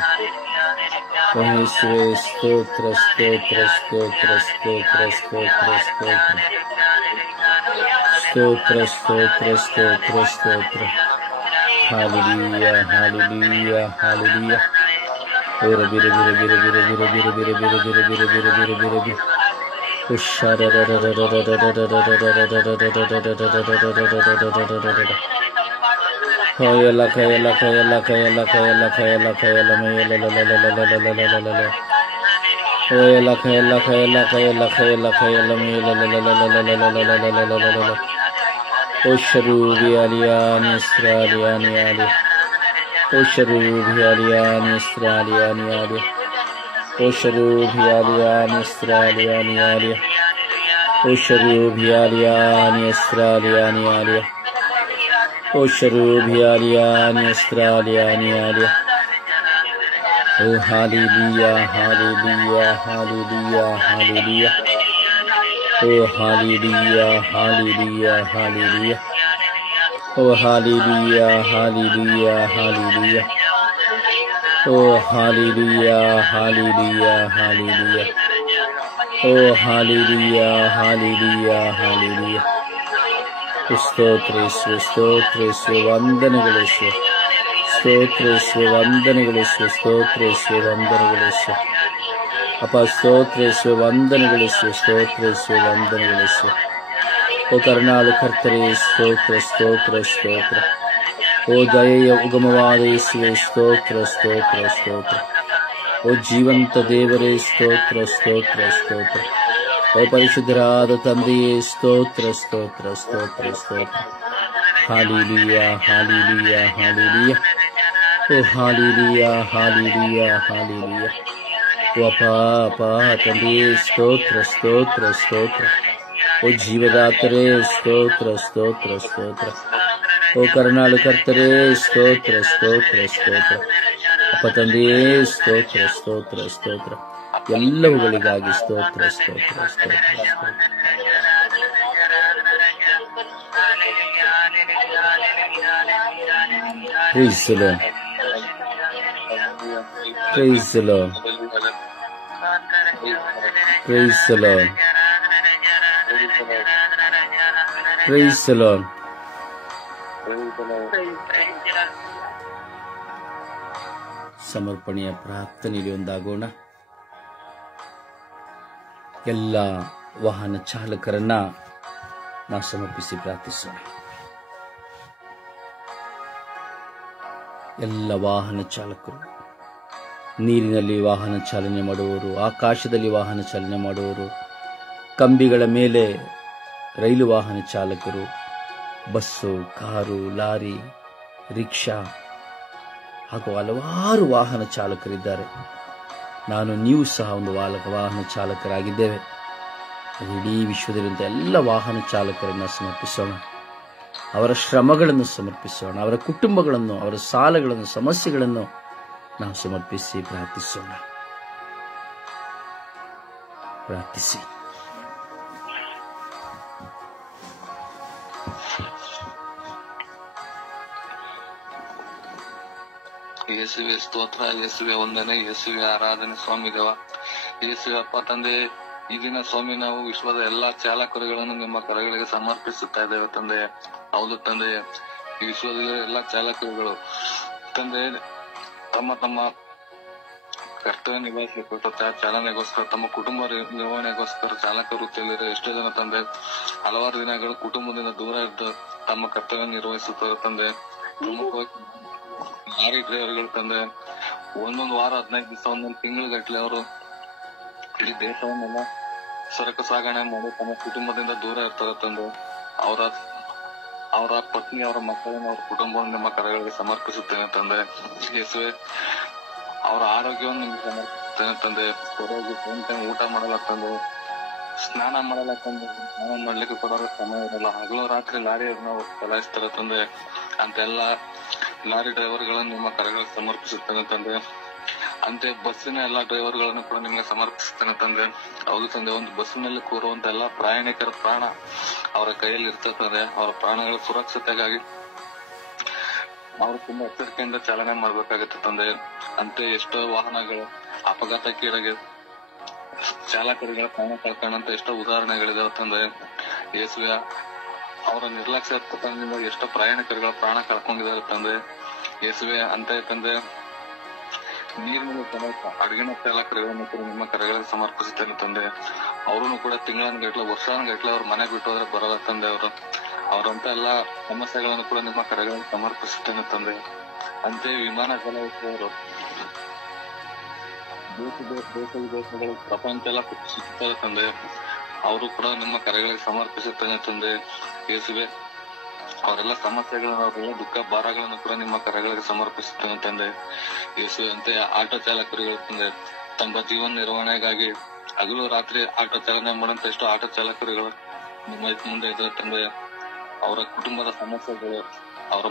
ಯೇಸುವೇ ಸ್ತೋತ್ರ, ಸ್ತೋತ್ರ, ಸ್ತೋತ್ರ, ಸ್ತೋತ್ರ, ಸ್ತೋತ್ರ, ಸ್ತೋತ್ರ. ಸ್ತೋತ್ರ, ಸ್ತೋತ್ರ, ಸ್ತೋತ್ರ, ಸ್ತೋತ್ರ. Hallelujah, hallelujah, hallelujah. ಬಿರ ಬಿರ ಬಿರ ಬಿರ ಬಿರ ಬಿರ ಬಿರ ಬಿರ ಬಿರ ಬಿರ ಬಿರ ಬಿರ ಬಿರ ಬಿರ ಬಿರ. ಕಯಲ ಕಯಲ ಕಯಲ ಕಯಲ ಕಯಲ ಕಯಲ ಕಯಲ ಮೇಲ Oela kaela kaela kaela kaela kaela mela la la la la la la la la la la la la la la. Osharubi aliani Australiani ali. Osharubi aliani Australiani ali. Osharubi aliani Australiani ali. Osharubi aliani Australiani ali. Osharubi aliani Australiani ali. Oh hallelujah, hallelujah, hallelujah, hallelujah. Oh hallelujah, hallelujah, hallelujah. Oh hallelujah, hallelujah, hallelujah. Oh hallelujah, hallelujah, hallelujah. Oh hallelujah, hallelujah, hallelujah. ಸ್ತೋತ್ರಿಸು ಸ್ತೋತ್ರಿಸು ವಂದನೆಗಳಿಸು ಸ್ತೋತ್ರಿಸು ವಂದನೆಗಳಿಸು ಸ್ತೋತ್ರಿಸು ವಂದನೆಗಳಿಸು ಅಪ್ಪ ಸ್ತೋತ್ರಿಸು ವಂದನೆಗಳಿಸು ಸ್ತೋತ್ರಿಸು ವಂದನೆಗಳಿಸು ಓ ಕರುಣಾಳು ಕರ್ತರೇ ಸ್ತೋತ್ರ ಸ್ತೋತ್ರ ಸ್ತೋತ್ರ ಓ ದಯೆಯ ಉಗಮವಾದ ಯೇಸುವೇ ಸ್ತೋತ್ರ ಸ್ತೋತ್ರ ಸ್ತೋತ್ರ ಓ ಜೀವಂತ ದೇವರೇ ಸ್ತೋತ್ರ ಸ್ತೋತ್ರ ಸ್ತೋತ್ರ ಓ ಪರಿಶುದ್ಧರಾದ ತಂದೆಯೇ ಸ್ತೋತ್ರ ಸ್ತೋತ್ರ ಸ್ತೋತ್ರ ಸ್ತೋತ್ರ ಹಾಲೆಲೂಯಾ ಹಾಲೆಲೂಯಾ ಹಾಲೆಲೂಯಾ ಓ ಹಾಲೆಲೂಯಾ ಹಾಲೆಲೂಯಾ ಹಾಲೆಲೂಯಾ ಓ ಅಪ್ಪ ಅಪ್ಪ ತಂದೆಯೇ ಸ್ತೋತ್ರ ಸ್ತೋತ್ರ ಸ್ತೋತ್ರ ಓ ಜೀವದಾತರೇ ಸ್ತೋತ್ರ ಸ್ತೋತ್ರ ಸ್ತೋತ್ರ ಓ ಕರುಣಾಳು ಕರ್ತರೇ ಸ್ತೋತ್ರ ಸ್ತೋತ್ರ ಸ್ತೋತ್ರ ಅಪ್ಪ ತಂದೆಯೇ ಸ್ತೋತ್ರ ಸ್ತೋತ್ರ ಸ್ತೋತ್ರ ಎಲ್ಲವುಗಳಿಗಾಗಿ ಸ್ತೋತ್ರ ಸ್ತೋತ್ರ ಸ್ತೋತ್ರ ಸ್ತೋತ್ರ. Praise the Lord. Praise the Lord. Praise the Lord. Praise the Lord. ಸಮರ್ಪಣೆಯ ಪ್ರಾರ್ಥನೆಯಲ್ಲಿ ಒಂದಾಗೋಣ. ಎಲ್ಲ ವಾಹನ ಚಾಲಕರನ್ನ ನಾವು ಸಮರ್ಪಿಸಿ ಪ್ರಾರ್ಥಿಸೋಣ. ಎಲ್ಲ ವಾಹನ ಚಾಲಕರು, ನೀರಿನಲ್ಲಿ ವಾಹನ ಚಾಲನೆ ಮಾಡುವವರು, ಆಕಾಶದಲ್ಲಿ ವಾಹನ ಚಾಲನೆ ಮಾಡುವವರು, ಕಂಬಿಗಳ ಮೇಲೆ ರೈಲು ವಾಹನ ಚಾಲಕರು, ಬಸ್ಸು, ಕಾರು, ಲಾರಿ, ರಿಕ್ಷಾ ಹಾಗೂ ಹಲವಾರು ವಾಹನ ಚಾಲಕರಿದ್ದಾರೆ. ನೀವು ಸಹ ಒಂದು ವಾಹನ ಚಾಲಕರಾಗಿದ್ದೇವೆ. ಇಡೀ ವಿಶ್ವದಲ್ಲಿರುವಂತಹ ಎಲ್ಲ ವಾಹನ ಚಾಲಕರನ್ನು ಸಮರ್ಪಿಸೋಣ. ಅವರ ಶ್ರಮಗಳನ್ನು ಸಮರ್ಪಿಸೋಣ. ಅವರ ಕುಟುಂಬಗಳನ್ನು, ಅವರ ಸಾಲಗಳನ್ನು, ಸಮಸ್ಯೆಗಳನ್ನು ನಾವು ಸಮರ್ಪಿಸಿ ಪ್ರಾರ್ಥಿಸೋಣ. ಪ್ರಾರ್ಥಿಸಿ. ಯೇಸುವೆ ಸ್ತೋತ್ರ, ಯೇಸುವೆ ವಂದನೆ, ಯೇಸುವೆ ಆರಾಧನೆ. ಸ್ವಾಮಿ ದೇವ, ಯೇಸುವೆ ಅಪ್ಪ ತಂದೆ, ಈಗಿನ ಸ್ವಾಮಿ ನಾವು ವಿಶ್ವದ ಎಲ್ಲಾ ಚಾಲಕರುಗಳನ್ನು ನಿಮ್ಮ ಕರಗಳಿಗೆ ಸಮರ್ಪಿಸುತ್ತಾ ಇದ್ದೇವೆ ತಂದೆ. ಹೌದು ತಂದೆ, ಈ ವಿಶ್ವದಲ್ಲಿರೋ ಎಲ್ಲಾ ಚಾಲಕರುಗಳು ತಂದೆ ತಮ್ಮ ತಮ್ಮ ಕರ್ತವ್ಯ ನಿಭಾಯಿಸಲಿಕ್ಕೆ ಚಾಲನೆಗೋಸ್ಕರ, ತಮ್ಮ ಕುಟುಂಬ ನಿರ್ವಹಣೆಗೋಸ್ಕರ ಚಾಲಕ ವೃತ್ತಿಯಲ್ಲಿರೋ ಎಷ್ಟೋ ಜನ ತಂದೆ ಹಲವಾರು ದಿನಗಳು ಕುಟುಂಬದಿಂದ ದೂರ ಇದ್ದು ತಮ್ಮ ಕರ್ತವ್ಯ ನಿರ್ವಹಿಸುತ್ತಾರೆ ತಂದೆ. ಪ್ರಮುಖವಾಗಿ ಲಾರಿ ಡ್ರೈವರ್ಗಳು ತಂದೆ ಒಂದೊಂದು ವಾರ 15 ದಿವಸ, ಒಂದೊಂದು ತಿಂಗಳು ಅವರು ಇಡೀ ದೇಶವನ್ನೆಲ್ಲ ಸರಕು ಸಾಗಣೆ ಮಾಡಿ ತಮ್ಮ ಕುಟುಂಬದಿಂದ ದೂರ ಇರ್ತಾರೆ ತಂದೆ. ಅವರ ಪತ್ನಿ, ಅವರ ಮಕ್ಕಳನ್ನು, ಅವರ ಕುಟುಂಬವನ್ನು ನಿಮ್ಮ ಕರಗಳಿಗೆ ಸಮರ್ಪಿಸುತ್ತೇನೆ ತಂದೆ. ಯೇಸುವೆ, ಅವರ ಆರೋಗ್ಯವನ್ನು ನಿಮಗೆ ಸಮರ್ಪಿಸುತ್ತೇನೆ ತಂದೆ. ಸರಿಯಾಗಿ ಟೈಮ್ ಊಟ ಮಾಡಲ್ಲ ತಂದೆ, ಸ್ನಾನ ಮಾಡಲ್ಲ ತಂದೆ, ಸ್ನಾನ ಮಾಡ್ಲಿಕ್ಕೆ ಕೊಡೋರ ಸಮಯ ಇರಲ್ಲ, ಹಗಲು ರಾತ್ರಿ ಲಾರಿಯನ್ನು ಚಲಾಯಿಸ್ತಾರೆ ತಂದೆ. ಅಂತೆಲ್ಲ ಲಾರಿ ಡ್ರೈವರ್ಗಳನ್ನು ನಿಮ್ಮ ಕರಗಳಿಗೆ ಸಮರ್ಪಿಸುತ್ತೇನೆ ತಂದೆ. ಅಂತೆ ಬಸ್ಸಿನ ಎಲ್ಲಾ ಡ್ರೈವರ್ಗಳನ್ನು ಕೂಡ ನಿಮಗೆ ಸಮರ್ಪಿಸುತ್ತೇನೆ ತಂದೆ. ಹೌದು ತಂದೆ, ಒಂದು ಬಸ್ಸಿನಲ್ಲಿ ಕೂರುವಂತ ಎಲ್ಲಾ ಪ್ರಯಾಣಿಕರ ಪ್ರಾಣ ಅವರ ಕೈಯಲ್ಲಿ ಇರ್ತದೆ. ಅವರ ಪ್ರಾಣಗಳ ಸುರಕ್ಷತೆಗಾಗಿ ಅವರು ತುಂಬಾ ಎಚ್ಚರಿಕೆಯಿಂದ ಚಾಲನೆ ಮಾಡ್ಬೇಕಾಗುತ್ತೆ ತಂದೆ. ಅಂತೆ ಎಷ್ಟೋ ವಾಹನಗಳು ಅಪಘಾತಕ್ಕೀಡಾಗಿ ಚಾಲಕರುಗಳ ಪ್ರಾಣ ಕಳ್ಕೊಂಡಂತ ಎಷ್ಟೋ ಉದಾಹರಣೆಗಳಿದಾವೆ ತಂದೆ. ಯೇಸುವೆ, ಅವರ ನಿರ್ಲಕ್ಷ್ಯದಿಂದ ಎಷ್ಟೋ ಪ್ರಯಾಣಿಕರುಗಳ ಪ್ರಾಣ ಕಳ್ಕೊಂಡಿದ್ದಾರೆ ತಂದೆ. ಯೇಸುವೆ, ಅಂತ ತಂದೆ ನೀರಿನ ಅಡುಗಿನ ಚಾಲಕರುಗಳನ್ನು ಕೂಡ ನಿಮ್ಮ ಕರೆಗಳಿಗೆ ಸಮರ್ಪಿಸುತ್ತೇನೆ ತಂದೆ. ಅವರನ್ನು ಕೂಡ ತಿಂಗಳನ್ಗಟ್ಲೆ, ವರ್ಷಾನ್ಗಟ್ಲೆ ಅವ್ರ ಮನೆ ಬಿಟ್ಟು ಹೋದ್ರೆ ಬರಲ್ಲ ತಂದೆ. ಅವರಂತ ಎಲ್ಲಾ ಸಮಸ್ಯೆಗಳನ್ನು ಕೂಡ ನಿಮ್ಮ ಕರೆಗಳಿಗೆ ಸಮರ್ಪಿಸುತ್ತೇನೆ ತಂದೆ. ಅಂತೆ ವಿಮಾನ ಚಲಾಯಿಸುವವರು ದೇಶ ವಿದೇಶಗಳು ಪ್ರಪಂಚ ಎಲ್ಲ ಸುತ್ತುತ್ತಾರೆ ತಂದೆ. ಅವರು ಕೂಡ ನಿಮ್ಮ ಕರೆಗಳಿಗೆ ಸಮರ್ಪಿಸುತ್ತೇನೆ ತಂದೆ ಯೇಸುವೆ. ಅವರೆಲ್ಲ ಸಮಸ್ಯೆಗಳನ್ನು, ಅವರೆಲ್ಲ ದುಃಖ ಭಾರಗಳನ್ನು ಕೂಡ ನಿಮ್ಮ ಕರೆಗಳಿಗೆ ಸಮರ್ಪಿಸುತ್ತೇನೆ ತಂದೆ ಯೇಸುವೆ. ಅಂತೆ ಆಟೋ ಚಾಲಕರುಗಳು ತಂದೆ, ತಮ್ಮ ಜೀವನ ನಿರ್ವಹಣೆಗಾಗಿ ಹಗಲು ರಾತ್ರಿ ಆಟೋ ಚಾಲನೆ ಮಾಡುವಂತ ಎಷ್ಟೋ ಆಟೋ ಚಾಲಕರುಗಳು ನಿಮ್ಮ ಮುಂದೆ ಇದ್ದಾರೆ ತಂದೆ. ಅವರ ಕುಟುಂಬದ ಸಮಸ್ಯೆಗಳು, ಅವ್ರ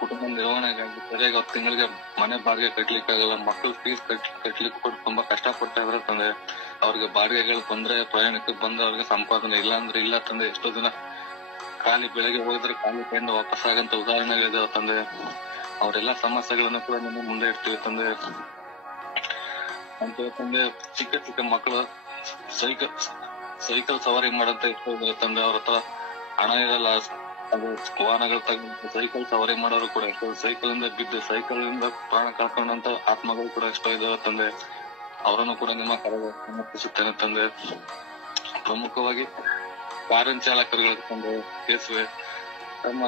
ಕುಟುಂಬ ನಿರ್ವಹಣೆಗಾಗಿ ಸರಿಯಾಗಿ ಅವ್ರ ತಿಂಗಳಿಗೆ ಮನೆ ಬಾಡಿಗೆ ಕಟ್ಲಿಕ್ಕಾಗಲ್ಲ, ಮಕ್ಕಳು ಫೀಸ್ ಕಟ್ಲಿಕ್ಕೆ ಕೂಡ ತುಂಬಾ ಕಷ್ಟ ಪಡ್ತಾ ಇದಾರೆ ತಂದೆ. ಅವ್ರಿಗೆ ಬಾಡಿಗೆಗಳು ಬಂದ್ರೆ ಪ್ರಯಾಣಕ್ಕೆ ಬಂದ್ರೆ ಅವ್ರಿಗೆ ಸಂಪಾದನೆ ಇಲ್ಲ ಅಂದ್ರೆ ಇಲ್ಲ ತಂದೆ. ಎಷ್ಟೋ ದಿನ ಖಾಲಿ ಬೆಳಗ್ಗೆ ಹೋಗಿದ್ರೆ ಖಾಲಿ ಕೈಯಿಂದ ವಾಪಸ್ ಆಗಂತ ಉದಾಹರಣೆಗಳಿದಾವೆ ತಂದೆ. ಅವರೆಲ್ಲ ಸಮಸ್ಯೆಗಳನ್ನು ಕೂಡ ನಿಮ್ಮ ಮುಂದೆ ಇಡ್ತೀವಿ ತಂದೆ. ಅಂತ ತಂದೆ, ಚಿಕ್ಕ ಚಿಕ್ಕ ಮಕ್ಕಳು ಸೈಕಲ್ ಸವಾರಿ ಮಾಡಂತ ಇರ್ತದೆ ತಂದೆ. ಅವ್ರ ಹತ್ರ ಹಣ ಇರಲ್ಲ, ಅದು ವಾಹನಗಳು ತಗೊಂಡು ಸೈಕಲ್ ಸವಾರಿ ಮಾಡೋರು ಕೂಡ ಎಷ್ಟೋ, ಸೈಕಲ್ ಇಂದ ಬಿದ್ದು ಸೈಕಲ್ ಇಂದ ಪ್ರಾಣ ಕಳ್ಕೊಂಡಂತ ಆತ್ಮಗಳು ಕೂಡ ಎಷ್ಟೋ ಇದಾವೆ ತಂದೆ. ಅವರನ್ನು ಕೂಡ ನಿಮ್ಮ ಕರೆಗೆ ಸಮರ್ಪಿಸುತ್ತೇನೆ ತಂದೆ. ಪ್ರಮುಖವಾಗಿ ಕಾರಿನ ಚಾಲಕರುಗಳಿಗೆ ತಂದೆ ಯೇಸುವೆ, ತಮ್ಮ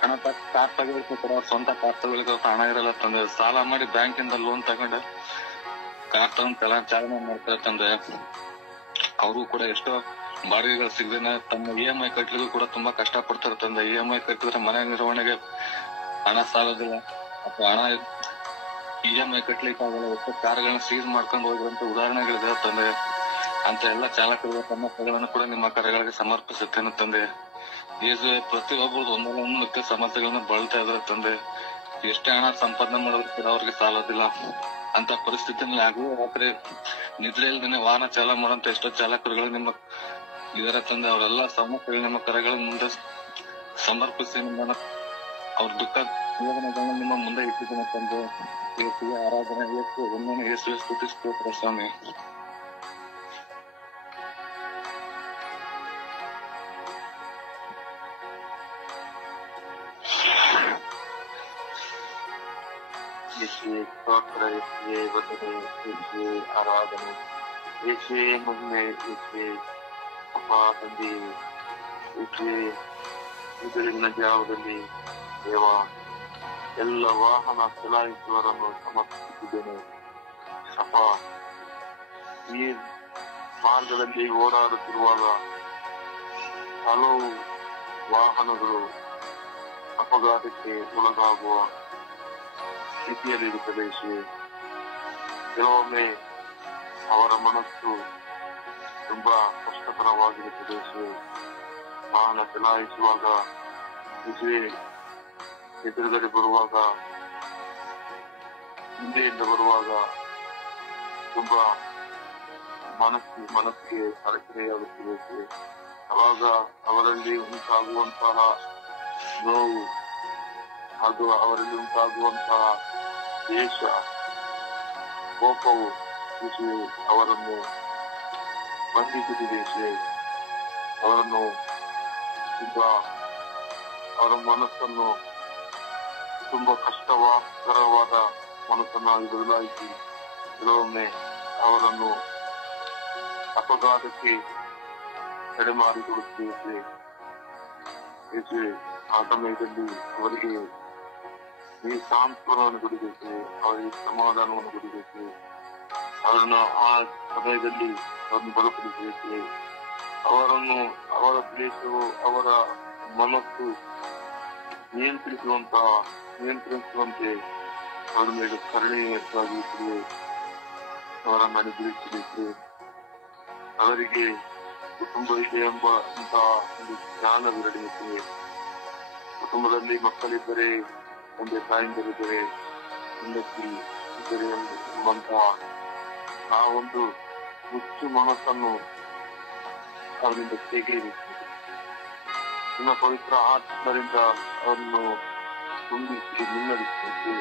ಹಣ ಕಾರ್ ತಗೊಳ್ಳಿಕ್ಕೆ ಕೂಡ ಸ್ವಂತ ಕಾರ್ ತಗೊಳ್ಳಿಕ್ಕೆ ಹಣ ಇರಲ್ಲ ತಂದೆ. ಸಾಲ ಮಾಡಿ ಬ್ಯಾಂಕಿಂದ ಲೋನ್ ತಗೊಂಡು ಕಾರ್ ತಗೊಂಡು ಚಾಲನೆ ಮಾಡ್ತಾರೆ ತಂದೆ. ಅವರು ಕೂಡ ಎಷ್ಟೋ ಬಾಡಿಗೆಗಳು ಸಿಗದೇನೆ ತಮ್ಮ EMI ಕಟ್ಲಿಗೂ ಕೂಡ ತುಂಬಾ ಕಷ್ಟ ಪಡ್ತಾರೆ ತಂದೆ. EMI ಕಟ್ಟಿದ್ರೆ ಮನೆ ನಿರ್ವಹಣೆಗೆ ಹಣ ಸಾಲೋದಿಲ್ಲ, ಅಥವಾ ಹಣ EMI ಕಟ್ಲಿಕ್ಕೆ ಆಗಲ್ಲ. ಎಷ್ಟೋ ಕಾರ್ಗಳನ್ನ ಸೀಸ್ ಮಾಡ್ಕೊಂಡು ಹೋಗುವಂತ ಉದಾಹರಣೆಗಳಿದಾವೆ ತಂದೆ. ಅಂತ ಎಲ್ಲ ಚಾಲಕರ ಸಮಸ್ಯೆಗಳನ್ನು ಕೂಡ ನಿಮ್ಮ ಕರೆಗಳಿಗೆ ಸಮರ್ಪಿಸುತ್ತೇನೆ ತಂದೆ ಯೇಸುವೆ. ಪ್ರತಿಯೊಬ್ಬರು ಒಂದಲ್ಲ ಒಂದು ಸಮಸ್ಯೆಗಳನ್ನು ಬಳಲ್ತಾ ಇದಾರೆ ತಂದೆ. ಎಷ್ಟೇ ಹಣ ಸಂಪಾದನೆ ಮಾಡೋದು ಕೂಡ ಅವ್ರಿಗೆ ಸಾಲೋದಿಲ್ಲ. ಅಂತ ಪರಿಸ್ಥಿತಿಯಲ್ಲಿ ಆಗುವ ರಾತ್ರಿ ನಿದ್ರೆ ಇಲ್ದೇನೆ ವಾಹನ ಚಾಲನೆ ಮಾಡುವಂತ ಎಷ್ಟೋ ಚಾಲಕರುಗಳು ನಿಮ್ಮ ಇದರ ತಂದೆ. ಅವರೆಲ್ಲ ಸಮಸ್ಯೆಗಳು ನಿಮ್ಮ ಕರೆಗಳ ಮುಂದೆ ಸಮರ್ಪಿಸಿ ಅವ್ರ ದುಃಖ ನಿಮ್ಮ ಮುಂದೆ ಇಟ್ಟಿದ್ದೇನೆ ತಂದೆ ಯೇಸುವೆ. ಆರಾಧನೆ ಯೇಸು ಒಂದನೇ ಯೇಸುವೆ, ಸ್ತುತಿ ಸ್ತೋತ್ರ ಸ್ವಾಮಿ. ಯೇಸುವೆ ಸ್ತೋತ್ರ, ಯೇಸುವೆ ವಂದನೆ, ಯೇಸುವೆ ಆರಾಧನೆ, ಯೇಸುವೆ ಮಹಿಮೆ, ಯೇಸುವೆ ಅಪ್ಪ ತಂದೆ, ಯೇಸುವೆ ಇದರಿನ ಜಾವದಲ್ಲಿ ದೇವ ಎಲ್ಲ ವಾಹನ ಚಲಾಯಿಸುವವರನ್ನು ಸಮರ್ಪಿಸುತ್ತಿದ್ದೇನೆ ಅಪ್ಪ. ಈ ಮಾರ್ಗದಲ್ಲಿ ಓಡಾಡುತ್ತಿರುವಾಗ ಹಲವು ವಾಹನಗಳು ಅಪಘಾತಕ್ಕೆ ಒಳಗಾಗುವ ಸ್ಥಿತಿಯಲ್ಲಿರುತ್ತದೆ ಯೇಸುವೆ. ಕೆಲವೊಮ್ಮೆ ಅವರ ಮನಸ್ಸು ತುಂಬಾ ಕಷ್ಟಕರವಾಗಿರುತ್ತದೆ ಯೇಸುವೆ. ವಾಹನ ಚಲಾಯಿಸುವಾಗ ಯೇಸುವೆ, ಎದುರುಗಡೆ ಬರುವಾಗ, ಹಿಂದೆಯಿಂದ ಬರುವಾಗ ತುಂಬಾ ಮನಸ್ಸಿಗೆ ಅಡಚಣೆಯಾಗುತ್ತದೆ ಯೇಸುವೆ. ಅವಾಗ ಅವರಲ್ಲಿ ಉಂಟಾಗುವಂತಹ ನೋವು ಹಾಗೂ ಅವರಲ್ಲಿ ಉಂಟಾಗುವಂತಹ ದೇಶ ಕೋಪವು ಯೇಸುವೆ ಅವರನ್ನು ಬಂಧಿಸುತ್ತಿದೆ ಯೇಸುವೆ. ಅವರನ್ನು ತುಂಬಾ ಅವರ ಮನಸ್ಸನ್ನು ತುಂಬಾ ಕಷ್ಟಕರವಾದ ಮನಸ್ಸನ್ನಾಗಿ ಬದಲಾಯಿಸಿ ಕೆಲವೊಮ್ಮೆ ಅವರನ್ನು ಅಪಘಾತಕ್ಕೆ ತಡೆ ಮಾಡಿಕೊಡುತ್ತೇವೆ ಯೇಸುವೆ. ಆ ಸಮಯದಲ್ಲಿ ಅವರಿಗೆ ಈ ಸಾಂತ್ವನವನ್ನು ಕೊಡಬೇಕು, ಅವರಿಗೆ ಸಮಾಧಾನವನ್ನು ಕೊಡಬೇಕು, ಅವರನ್ನು ಆ ಸಮಯದಲ್ಲಿ ಅವರನ್ನು ಬಲಪಡಿಸಬೇಕು. ಅವರನ್ನು ಅವರ ದೇಶವು ಅವರ ಮನಸ್ಸು ನಿಯಂತ್ರಿಸುವಂತೆ ಅವರ ಮೇಲೆ ಕರುಣೆಯಾಗಿರುತ್ತದೆ. ಅವರನ್ನು ಅನುಗ್ರಹಿಸಬೇಕು. ಅವರಿಗೆ ಕುಟುಂಬ ಇದೆ ಎಂಬ ಒಂದು ಜ್ಞಾನವಿರಬೇಕು. ಕುಟುಂಬದಲ್ಲಿ ಮಕ್ಕಳಿದ್ದರೆ, ತಂದೆ ತಾಯಿಂದರಿದ್ದರೆ, ಹೆಂಡತಿ ಇದ್ದರೆ ಎಂಬಂತಹ ಆ ಒಂದು ಹುಚ್ಚು ಮನಸ್ಸನ್ನು ಅವರಿಂದ ತೆಗೆಯಬೇಕು. ನಿಮ್ಮ ಪವಿತ್ರ ಆತ್ಮರಿಂದ ಅವರನ್ನು ತುಂಬಿಸಿ ಮುನ್ನಡೆಸಬೇಕು.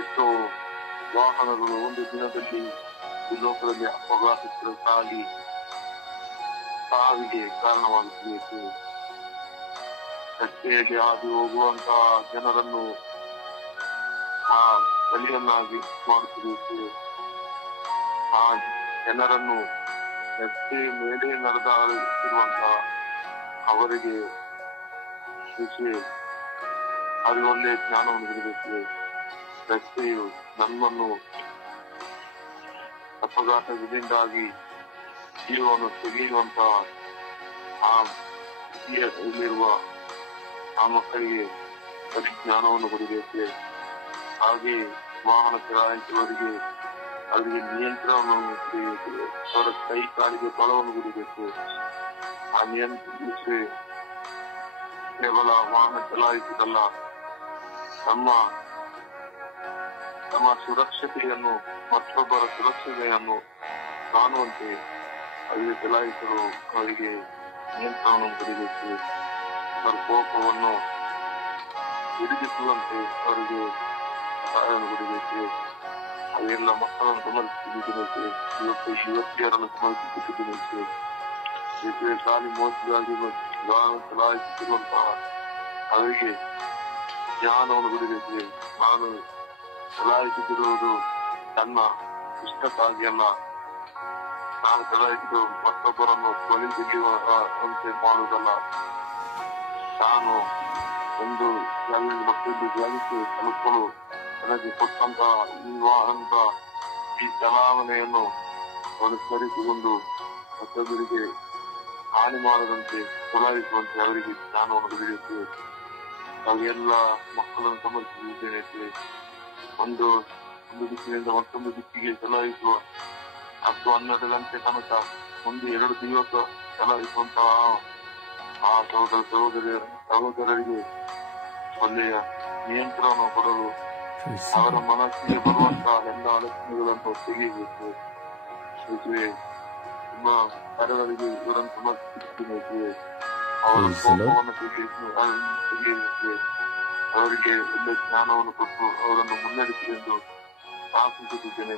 ಎಷ್ಟೋ ವಾಹನಗಳು ಒಂದು ದಿನದಲ್ಲಿ ಈ ಲೋಕದಲ್ಲಿ ಅಪಘಾತಕ್ಕಾಗಿ ಸಾವಿಗೆ ಕಾರಣವಾಗುತ್ತದೆ. ರಸ್ತೆಯಲ್ಲಿ ಹಾದು ಹೋಗುವಂತಹ ಜನರನ್ನು ಆ ಬಲಿಯನ್ನಾಗಿ ಮಾಡುತ್ತಿರುವುದು. ಆ ಜನರನ್ನು ರಸ್ತೆ ಮೇಲೆ ನಡೆದಾಡುತ್ತಿರುವಂತಹ ಅವರಿಗೆ ಅದು ಒಳ್ಳೆಯ ಜ್ಞಾನವನ್ನು ನೀಡಬೇಕು. ರಸ್ತೆಯು ನಮ್ಮನ್ನು ಅಪಘಾತದಿಂದಾಗಿ ಜೀವವನ್ನು ತೆಗೆಯುವಂತಹ ಆ ಇಲ್ಲಿರುವ ಆ ಮಕ್ಕಳಿಗೆ ಪರಿಜ್ಞಾನವನ್ನು ಕೊಡಬೇಕು. ಹಾಗೆ ವಾಹನ ಚಲಾಯಿಸುವವರಿಗೆ ಅವರಿಗೆ ನಿಯಂತ್ರಣವನ್ನು ಕೊಡಬೇಕು. ಅವರ ಕೈ ಕಾಲಿಗೆ ಬಲವನ್ನು ಕೊಡಬೇಕು. ಆ ನಿಯಂತ್ರಿಸಿ ಕೇವಲ ವಾಹನ ಚಲಾಯಿಸುವುದಲ್ಲ, ತಮ್ಮ ಸುರಕ್ಷತೆಯನ್ನು ಮತ್ತೊಬ್ಬರ ಸುರಕ್ಷತೆಯನ್ನು ಕಾಣುವಂತೆ ಅವರಿಗೆ ಚಲಾಯಿಸಲು ಅವರಿಗೆ ನಿಯಂತ್ರಣವನ್ನು ಕೊಡಬೇಕು. ಅವರ ಕೋಪವನ್ನು ಹಿಡಿದಿಸುವಂತೆ ಅವರಿಗೆ ಸಹಾಯವನ್ನು ಕೊಡಬೇಕು. ಅವೆಲ್ಲ ಮಕ್ಕಳನ್ನು ಸಮರ್ಪಿಸಬೇಕು. ಯುವತಿಯರನ್ನು ಸಮರ್ಪಿಸಬೇಕು. ಶಾಲೆ ಮೋಸಗಾಗಿ ಚಲಾಯಿಸುತ್ತಿರುವಂತಹ ಅವರಿಗೆ ಜ್ಞಾನವನ್ನು ಕೊಡಬೇಕು. ನಾನು ಚಲಾಯಿಸುತ್ತಿರುವುದು ನನ್ನ ಇಷ್ಟಕ್ಕಾಗಿ ಅಲ್ಲ, ನಾನು ಚಲಾಯಿಸಿದ್ದು ಮತ್ತೊಬ್ಬರನ್ನು ಬಲಿ ತೆಗೆಯುವಂತೆ ಮಾಡುವುದಲ್ಲ. ನಾನು ಒಂದು ಮತ್ತೊಂದು ಜಾಗಕ್ಕೆ ತಲುಪಲು ನನಗೆ ಕೊಟ್ಟಂತಹ ಈ ಚಲಾವಣೆಯನ್ನು ಅನುಸರಿಸಿಕೊಂಡು ಮತ್ತೊಬ್ಬರಿಗೆ ಹಾನಿ ಮಾಡದಂತೆ ಚಲಾಯಿಸುವಂತೆ ಅವರಿಗೆ ಜ್ಞಾನವನ್ನು ಕೊಡಬೇಕು. ಅವೆಲ್ಲ ಮಕ್ಕಳನ್ನು ಸಮರ್ಪಿಸಿದ್ದೇನೆ. ಒಂದು ದಿಕ್ಕಿನಿಂದ ಮತ್ತೊಂದು ದಿಕ್ಕಿಗೆ ಚಲಾಯಿಸುವ 10-12 ಗಂಟೆ ತನಕ ಒಂದು 2 ದಿವಸ ಚಲಾಯಿಸುವಂತಹ ಆ ಸಹೋದರರಿಗೆ ಒಳ್ಳೆಯ ನಿಯಂತ್ರಣ ಕೊಡಲು ಅವರ ಮನಸ್ಸಿಗೆ ಬರುವಂತಹ ಎಲ್ಲ ಆಲೋಚನೆಗಳನ್ನು ತೆಗೆಯಬೇಕು. ನಿಮ್ಮ ಕಾರ್ಯಗಳಿಗೆ ಇವರನ್ನು ಸಮರ್ಪಿಸಬೇಕು. ಅವರ ಕೋಪವನ್ನು ತೆಗೆಯಬೇಕು. ಅವರಿಗೆ ಒಳ್ಳೆ ಜ್ಞಾನವನ್ನು ಕೊಟ್ಟು ಅವರನ್ನು ಮುನ್ನಡೆಸಲೆಂದು ಆಶಿಸುತ್ತಿದ್ದೇನೆ.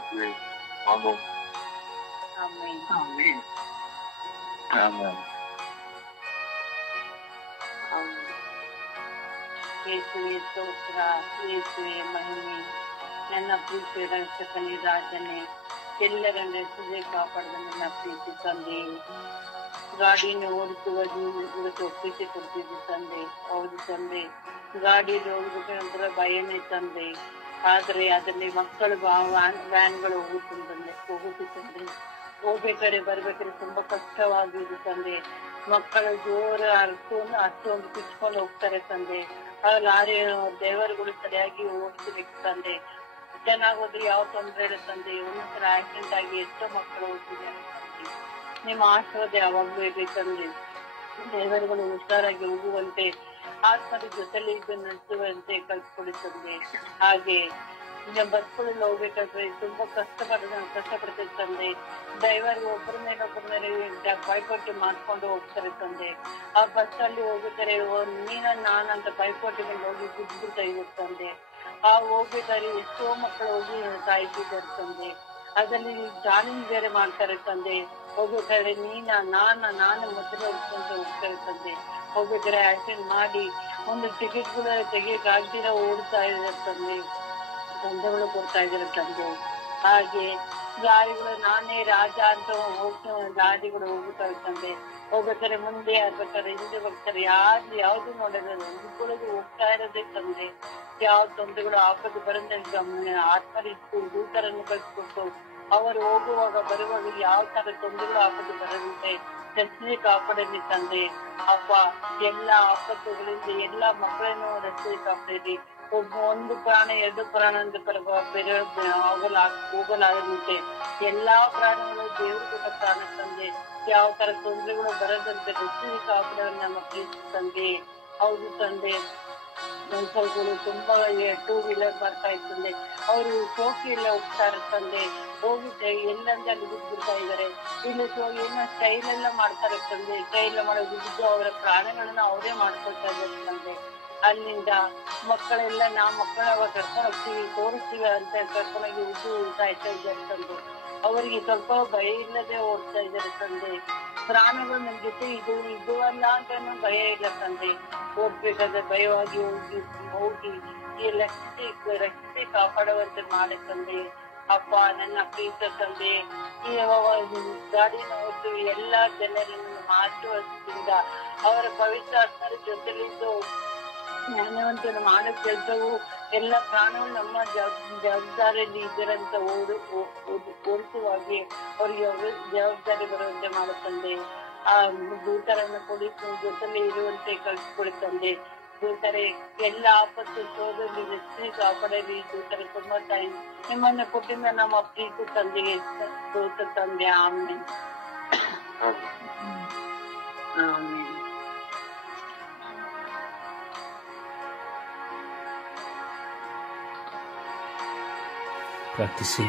ಯೇಸುವೆ ಸ್ತೋತ್ರ, ಯೇಸುವೆ ಮಹಿಮೆ. ನನ್ನ ಪ್ರೀತಿ ರಕ್ಷಕನೇ, ರಾಜನೇ, ಎಲ್ಲರನ್ನ ಹೆಸರೇ ಕಾಪಾಡಿದ ನನ್ನ ಪ್ರೀತಿ ತಂದೆ. ಗಾಡಿಯನ್ನು ಓಡಿಸುವ ಇವತ್ತು ಪ್ರೀತಿ ಕೊಡ್ತಿದ್ದೆ ತಂದೆ. ಹೌದು ತಂದೆ, ಗಾಡಿಯಲ್ಲಿ ಹೋಗ್ಬೇಕಂದ್ರೆ ಭಯನೇ ತಂದೆ. ಆದ್ರೆ ಅದರಲ್ಲಿ ಮಕ್ಕಳು ವ್ಯಾನ್ಗಳು ಹೋಗುತ್ತೆ ತಂದೆ. ಹೋಗ್ಬೇಕಾದ್ರೆ ಬರ್ಬೇಕಾದ್ರೆ ತುಂಬಾ ಕಷ್ಟವಾಗಿದೆ ತಂದೆ. ಮಕ್ಕಳು ಜೋರ ಅಷ್ಟೊಂದು ಕಿಚ್ಕೊಂಡು ಹೋಗ್ತಾರೆ ತಂದೆ. ಆ ಲಾರಿ ಡ್ರೈವರ್ಗಳು ಸರಿಯಾಗಿ ಓಡಿಸ್ಬೇಕು ತಂದೆ. ಚೆನ್ನಾಗಿ ಹೋದ್ರೆ ಯಾವ ತೊಂದರೆ ಇಲ್ಲ ತಂದೆ. ಒಂದೊಂದ್ಸಲ ಆಕ್ಸಿಡೆಂಟ್ ಆಗಿ ಎಷ್ಟೋ ಮಕ್ಕಳು ಹೋಗ್ತಿದ್ದಾರೆ ತಂದೆ. ನಿಮ್ಮ ಆಶೀರ್ವಾದ ಯಾವಾಗ್ಲೂ ಇರ್ಬೇಕಂದ್ರೆ ಡ್ರೈವರ್ಗಳು ಹುಷಾರಾಗಿ ಹೋಗುವಂತೆ, ಆತ್ಮದ ಜೊತೆಲಿ ಇದು ನಡೆಸುವಂತೆ ಕಲ್ಸ್ಕೊಡಿ ತಂದೆ. ಹಾಗೆ ಈಗ ಬಸ್ಗಳಲ್ಲಿ ಹೋಗ್ಬೇಕಾದ್ರೆ ತುಂಬಾ ಕಷ್ಟಪಡ್ತೇವೆ ತಂದೆ. ಡ್ರೈವರ್ ಒಬ್ಬರ ಮೇಲೆ ಪೈಪೋಟಿ ಮಾಡ್ಕೊಂಡು ಹೋಗ್ತಾರೆ ತಂದೆ. ಆ ಬಸ್ ಅಲ್ಲಿ ಹೋಗ್ಬೇಕಾದ್ರೆ ನಾನಂತ ಪೈಪೋಟಿ ಮೇಲೆ ಹೋಗಿ ಬಿದ್ದುಬಿಡ್ತಾ ಇದ್ದಾರೆ ತಂದೆ. ಆ ಹೋಗ್ಬೇಕಾದ್ರೆ ಎಷ್ಟೋ ಮಕ್ಕಳು ಹೋಗಿ ಸಾಯ್ತಿದ್ದಾರೆ ತಂದೆ. ಅದರಲ್ಲಿ ಜಾಲಿನ್ ಬೇರೆ ಮಾಡ್ತಾರೆ ತಂದೆ. ಹೋಗ್ಬೇಕಾದ್ರೆ ನಾನು ಮೊದಲು ಹೋಗ್ಕೊಂತ ಹೋಗ್ತಾರೆ ತಂದೆ. ಹೋಗ್ಬೇಕಾದ್ರೆ ಆಕ್ಸಿಡೆಂಟ್ ಮಾಡಿ ಒಂದು ಟಿಕೆಟ್ಗಳು ತೆಗಿಯಕ್ ಆಗ್ದಿರ ಓಡ್ತಾ ಇದ್ದಾರೆ ತಂದೆ. ತೊಂದರೆಗಳು ಕೊಡ್ತಾ ಇದ್ದಾರೆ ತಂದೆ. ಹಾಗೆ ಲಾರಿಗಳು ನಾನೇ ರಾಜ ಅಂತ ಲಾರಿಗಳು ಹೋಗ್ತಾರೆ ತಂದೆ. ಹೋಗ್ಬೇಕಾದ್ರೆ ಮುಂದೆ ಆಗ್ಬೇಕಾದ್ರೆ ಹಿಂದೆ ಬರ್ತಾರೆ. ಯಾವ್ದು ನೋಡೋದು ಹುಡುಗರಿಗೆ ಹೋಗ್ತಾ ಇರೋದೇ ತಂದೆ. ಯಾವ ತೊಂದರೆಗಳು ಆಪತ್ತು ಬರಂತ ಆತ್ಮರಿತ್ತು ದೂತರನ್ನು ಕಳಿಸ್ಕೊಟ್ಟು ಅವರು ಹೋಗುವಾಗ ಬರುವಾಗ ಯಾವ ತರ ತೊಂದರೆಗಳು ಆಪತ್ತು ಬರಂತೆ ರಸ್ತೆ ಕಾಪಾಡಲಿ ತಂದೆ. ಅಪ್ಪ ಎಲ್ಲಾ ಆಪತ್ತುಗಳಿಂದ ಎಲ್ಲಾ ಮಕ್ಕಳನ್ನು ರಸ್ತೆ ಕಾಪಾಡಿ. ಒಂದು ಪ್ರಾಣ 2 ಪ್ರಾಣ ಅಂತ ಹೋಗಲಾಗದಂತೆ ಎಲ್ಲಾ ಪ್ರಾಣಿಗಳು ದೇವರು ಕೊಟ್ಟ ಪ್ರಾಣ ತಂದೆ. ಯಾವ ತರ ತೊಂದರೆಗಳು ಬರದಂತೆ ರಸ್ತೆ ಕಾಪಾಡ ನಮ್ಮ ಪ್ರೀತಿ ತಂದೆ. ಹೌದು ತಂದೆ, ಮಕ್ಕಳುಗಳು ತುಂಬಾ 2 ವೀಲರ್ ಬರ್ತಾ ಇರ್ತಂದೆ. ಅವರು ಶೋಕಿಯೆಲ್ಲ ಹೋಗ್ತಾರೆ ತಂದೆ. ಹೋಗಿದ್ದೆ ಎಲ್ಲಂದ್ರೆ ಅಲ್ಲಿ ಬಿದ್ದುಬಿಡ್ತಾ ಇದಾರೆ. ಇಲ್ಲಿ ಏನೋ ಸ್ಟೈಲ್ ಎಲ್ಲ ಮಾಡ್ತಾರೆ ತಂದೆ. ಸ್ಟೈಲ್ ಮಾಡೋದು ಬಿದ್ದು ಅವರ ಪ್ರಾಣಗಳನ್ನ ಅವರೇ ಮಾಡ್ಕೊಳ್ತಾ ಇದ್ದಾರೆ ತಂದೆ. ಅಲ್ಲಿಂದ ಮಕ್ಕಳೆಲ್ಲ ಮಕ್ಕಳ ಕರ್ಕೊಂಡು ಹೋಗ್ತೀವಿ ತೋರಿಸ್ತೀವಿ ಅಂತ ಕರ್ಕೊಂಡೋಗಿ ಸಾಯ್ತಾ ಇದ್ದಾರೆ ತಂದೆ. ಅವರಿಗೆ ಸ್ವಲ್ಪ ಭಯ ಇಲ್ಲದೆ ಓಡ್ತಾ ಇದ್ದಾರೆ ತಂದೆ. ಪ್ರಾಣಗಳು ನಮ್ ಜೊತೆ ಇದು ಅಲ್ಲ ಅಂತ ಭಯ ಇಲ್ಲ ತಂದೆ. ಹೋಗ್ಬೇಕಾದ್ರೆ ಭಯವಾಗಿ ಹೋಗಿ ಈ ರಕ್ಷಿಸಿ ಕಾಪಾಡುವಂತೆ ಮಾಡಿ ತಂದೆ. ಅಪ್ಪ ನನ್ನ ಪ್ರೀತ ತಂದೆ, ಈ ಗಾಡಿನ ಓದು ಎಲ್ಲಾ ಜನರನ್ನು ಆಶೀರ್ವಾದದಿಂದ ಅವರ ಪವಿತ್ರ ಆತ್ಮರ ಜೊತೆಲಿದ್ದು ಜ್ಞಾನವಂತನ ಮಾಡೋ ಕೆಲಸವು ಎಲ್ಲ ಪ್ರಾಣವು ನಮ್ಮ ಜವಾಬ್ದಾರಿಯಲ್ಲಿ ಇದರಂತ ಓಡಿಸುವಾಗಿ ಅವರಿಗೆ ಜವಾಬ್ದಾರಿ ಬರುವಂತೆ ಮಾಡುತ್ತಂದೆ. ಆ ದೂತರನ್ನು ಕೊಡಿ ಜೊತೆಲೆ ಇರುವಂತೆ ಕಳಿಸಿಕೊಡಿ ತಂದೆ. ದೂತರೆ ಎಲ್ಲ ಆಪತ್ತು ಸೋದರಿ ರಕ್ಷಣೆ ಕಾಪಾಡಲಿ. ದೂತರ ತುಂಬಾ ತಾಯಿ ನಿಮ್ಮನ್ನ ಕೊಟ್ಟಿಂದ ನಮ್ಮ ಪ್ರೀತಿ ತಂದೆಗೆ ದೂತ ತಂದೆ. ಆಮೇಲೆ ಪ್ರಾರ್ಥಿಸಿ.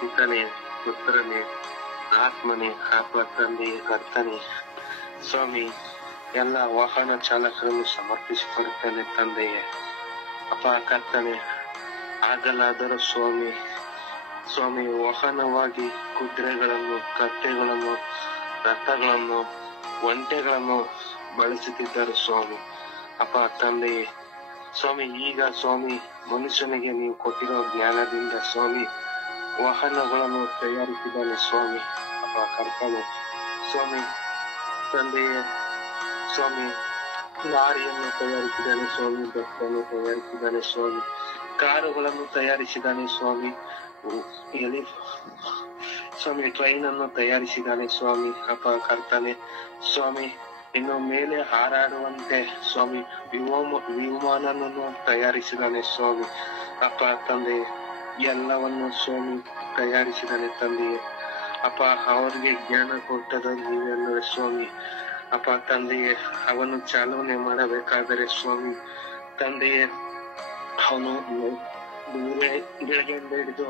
ಪಿತನೇ, ಪುತ್ರನೇ, ಆತ್ಮನೇ, ಆತ್ಮ ತಂದೆಯೇ, ಕರ್ತನೆ ಸ್ವಾಮಿ, ಎಲ್ಲ ವಾಹನ ಚಾಲಕರನ್ನು ಸಮರ್ಪಿಸಿಕೊಡುತ್ತೇನೆ ತಂದೆಯೇ. ಅಪ್ಪ ಕರ್ತನೆ, ಆಗಲಾದರೂ ಸ್ವಾಮಿ ಸ್ವಾಮಿ ವಾಹನವಾಗಿ ಕುದುರೆಗಳನ್ನು, ಕತ್ತೆಗಳನ್ನು, ರಥಗಳನ್ನು, ಒಂಟೆಗಳನ್ನು ಬಳಸುತ್ತಿದ್ದಾರೆ ಸ್ವಾಮಿ. ಅಪ್ಪ ತಂದೆಯೇ ಸ್ವಾಮಿ, ಈಗ ಸ್ವಾಮಿ ಮನುಷ್ಯನಿಗೆ ನೀವು ಕೊಟ್ಟಿರೋ ಜ್ಞಾನದಿಂದ ಸ್ವಾಮಿ ವಾಹನಗಳನ್ನು ತಯಾರಿಸಿದ್ದಾನೆ ಸ್ವಾಮಿ. ಅಪ್ಪ ಕರ್ತನೆ ಸ್ವಾಮಿ ತಂದೆಯೇ ಸ್ವಾಮಿ, ಲಾರಿಯನ್ನು ತಯಾರಿಸಿದ್ದಾನೆ ಸ್ವಾಮಿ, ಬಸ್ಸನ್ನು ತಯಾರಿಸಿದ್ದಾನೆ ಸ್ವಾಮಿ, ಕಾರುಗಳನ್ನು ತಯಾರಿಸಿದ್ದಾನೆ ಸ್ವಾಮಿ, ಸ್ವಾಮಿ ಟ್ರೈನ್ ಅನ್ನು ತಯಾರಿಸಿದ್ದಾನೆ ಸ್ವಾಮಿ. ಅಪ್ಪ ಕರ್ತನೆ ಸ್ವಾಮಿ, ಇನ್ನು ಮೇಲೆ ಹಾರಾಡುವಂತೆ ಸ್ವಾಮಿ ವಿಮಾನವನ್ನು ತಯಾರಿಸಿದ್ದಾನೆ ಸ್ವಾಮಿ. ಅಪ್ಪ ತಂದೆ ಎಲ್ಲವನ್ನು ಸ್ವಾಮಿ ತಯಾರಿಸಿದ್ದಾನೆ ತಂದೆಯೇ. ಅಪ್ಪ ಅವರಿಗೆ ಜ್ಞಾನ ಕೊಟ್ಟದ ನೀವೆಲ್ಲವೇ ಸ್ವಾಮಿ. ಅಪ್ಪ ತಂದೆಯೇ, ಅವನು ಚಾಲನೆ ಮಾಡಬೇಕಾದರೆ ಸ್ವಾಮಿ ತಂದೆಯೇ, ಅವನು ಬೆಳಗ್ಗೆಯಿಂದ ಹಿಡಿದು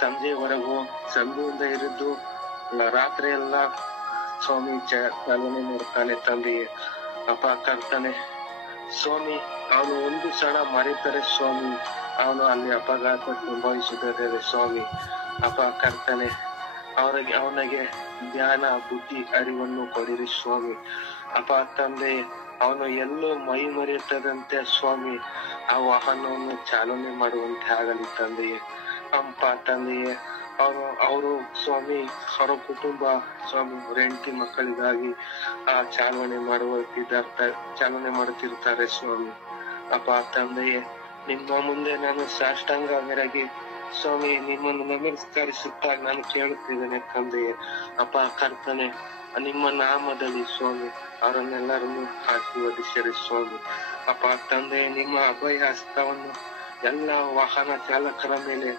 ಸಂಜೆವರೆಗೂ, ಸಂಜೆಯಿಂದ ಹಿಡಿದು ರಾತ್ರಿ ಎಲ್ಲ ಸ್ವಾಮಿ ಚಾಲನೆ ಮಾಡ್ತಾನೆ ತಂದೆಯೇ. ಅಪ್ಪ ಕರ್ತನೆ ಸ್ವಾಮಿ, ಅವನು ಒಂದು ಕ್ಷಣ ಮರೆತರೆ ಸ್ವಾಮಿ ಅವನು ಅಲ್ಲಿ ಅಪಘಾತ ಸಂಭವಿಸುತ್ತದೆ ಸ್ವಾಮಿ. ಅಪ್ಪ ಕರ್ತನೆ ಅವನಿಗೆ ಜ್ಞಾನ, ಬುದ್ಧಿ, ಅರಿವನ್ನು ಕೊಡಿರಿ ಸ್ವಾಮಿ. ಅಪ್ಪ ತಂದೆ, ಅವನು ಎಲ್ಲೋ ಮೈ ಮರೆಯುತ್ತದಂತೆ ಸ್ವಾಮಿ ಆ ವಾಹನವನ್ನು ಚಾಲನೆ ಮಾಡುವಂತೆ ಆಗಲಿ ತಂದೆಯೇ. ಅಪ್ಪ ತಂದೆಯೇ, ಅವರು ಸ್ವಾಮಿ ಅವರ ಕುಟುಂಬ ಸ್ವಾಮಿ ಹೆಂಡತಿ ಮಕ್ಕಳಿಗಾಗಿ ಚಾಲನೆ ಮಾಡುತ್ತಿರ್ತಾರೆ ಸ್ವಾಮಿ. ಅಪ್ಪ ತಂದೆಯೇ, ನಿಮ್ಮ ಮುಂದೆ ನಾನು ಸಾಷ್ಟಾಂಗ ಮೆರಗಿ ಸ್ವಾಮಿ ನಿಮ್ಮನ್ನು ನಮಸ್ಕರಿಸುತ್ತಾ ನಾನು ಕೇಳುತ್ತಿದ್ದೇನೆ ತಂದೆಯೇ. ಅಪ್ಪ ಕರ್ತನೆ, ನಿಮ್ಮ ನಾಮದಲ್ಲಿ ಸ್ವಾಮಿ ಅವರನ್ನೆಲ್ಲರನ್ನು ಆಶೀರ್ವದಿಸಿರಿ ಸ್ವಾಮಿ. ಅಪ್ಪ ತಂದೆ, ನಿಮ್ಮ ಅಭಯ ಹಸ್ತವನ್ನು ಎಲ್ಲ ವಾಹನ ಚಾಲಕರ ಮೇಲೆ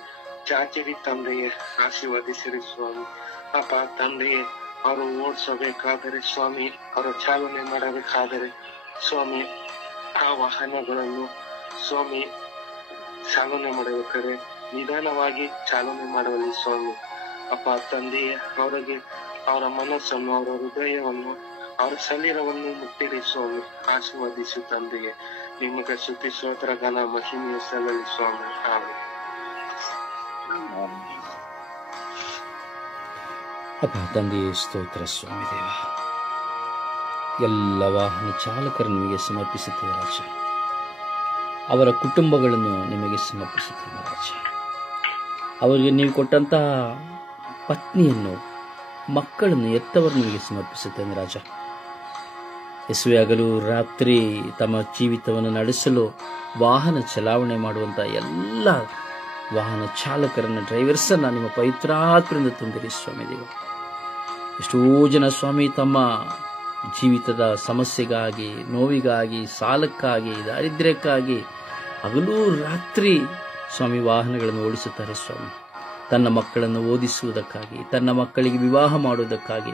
ಚಾಚಿರಿ ತಂದೆಯೇ, ಆಶೀರ್ವದಿಸಿರಿ ಸ್ವಾಮಿ. ಅಪ್ಪ ತಂದೆಯೇ, ಅವರು ಓಡಿಸಬೇಕಾದರೆ ಸ್ವಾಮಿ, ಅವರು ಚಾಲನೆ ಮಾಡಬೇಕಾದರೆ ಸ್ವಾಮಿ ಆ ವಾಹನಗಳನ್ನು ಸ್ವಾಮಿ ಚಾಲನೆ ಮಾಡಬೇಕಾದ್ರೆ ನಿಧಾನವಾಗಿ ಚಾಲನೆ ಮಾಡುವಲ್ಲಿ ಸ್ವಾಮಿ. ಅಪ್ಪ ತಂದೆಯೇ, ಅವರಿಗೆ ಅವರ ಮನಸ್ಸನ್ನು, ಅವರ ಹೃದಯವನ್ನು, ಅವರ ಶರೀರವನ್ನು ಮುಟ್ಟಿರಿ ಸ್ವಾಮಿ, ಆಶೀರ್ವದಿಸು ತಂದೆಯೇ. ನಿಮಗೆ ಸ್ತುತಿ, ಸ್ತೋತ್ರ, ಘನ, ಮಹಿಮೆಯು ಸಲ್ಲಲಿ ಸ್ವಾಮಿ. ಆಮೆನ್. ಅಪ್ಪ ತಂದೆಯೇ, ಸ್ತೋತ್ರ ಸ್ವಾಮಿ ದೇವ. ಎಲ್ಲ ವಾಹನ ಚಾಲಕರು ನಿಮಗೆ ಸಮರ್ಪಿಸುತ್ತೇವೆ ರಾಜ. ಅವರ ಕುಟುಂಬಗಳನ್ನು ನಿಮಗೆ ಸಮರ್ಪಿಸುತ್ತೇವೆ ರಾಜ. ಅವರಿಗೆ ನೀವು ಕೊಟ್ಟಂತಹ ಪತ್ನಿಯನ್ನು, ಮಕ್ಕಳನ್ನು, ಎತ್ತವರು ನಿಮಗೆ ಸಮರ್ಪಿಸುತ್ತೇನೆ ರಾಜ. ಯೇಸುವೆ, ಹಗಲು ರಾತ್ರಿ ತಮ್ಮ ಜೀವಿತವನ್ನು ನಡೆಸಲು ವಾಹನ ಚಲಾವಣೆ ಮಾಡುವಂಥ ಎಲ್ಲ ವಾಹನ ಚಾಲಕರನ್ನು, ಡ್ರೈವರ್ಸನ್ನು ನಿಮ್ಮ ಪವಿತ್ರಾತ್ಮರಿಂದ ತುಂಬಿರಿ ಸ್ವಾಮಿ ದೇವ. ಎಷ್ಟೋ ಜನ ಸ್ವಾಮಿ ತಮ್ಮ ಜೀವಿತದ ಸಮಸ್ಯೆಗಾಗಿ, ನೋವಿಗಾಗಿ, ಸಾಲಕ್ಕಾಗಿ, ದಾರಿದ್ರ್ಯಕ್ಕಾಗಿ ಹಗಲು ರಾತ್ರಿ ಸ್ವಾಮಿ ವಾಹನಗಳನ್ನು ಓಡಿಸುತ್ತಾರೆ ಸ್ವಾಮಿ. ತನ್ನ ಮಕ್ಕಳನ್ನು ಓದಿಸುವುದಕ್ಕಾಗಿ, ತನ್ನ ಮಕ್ಕಳಿಗೆ ವಿವಾಹ ಮಾಡುವುದಕ್ಕಾಗಿ,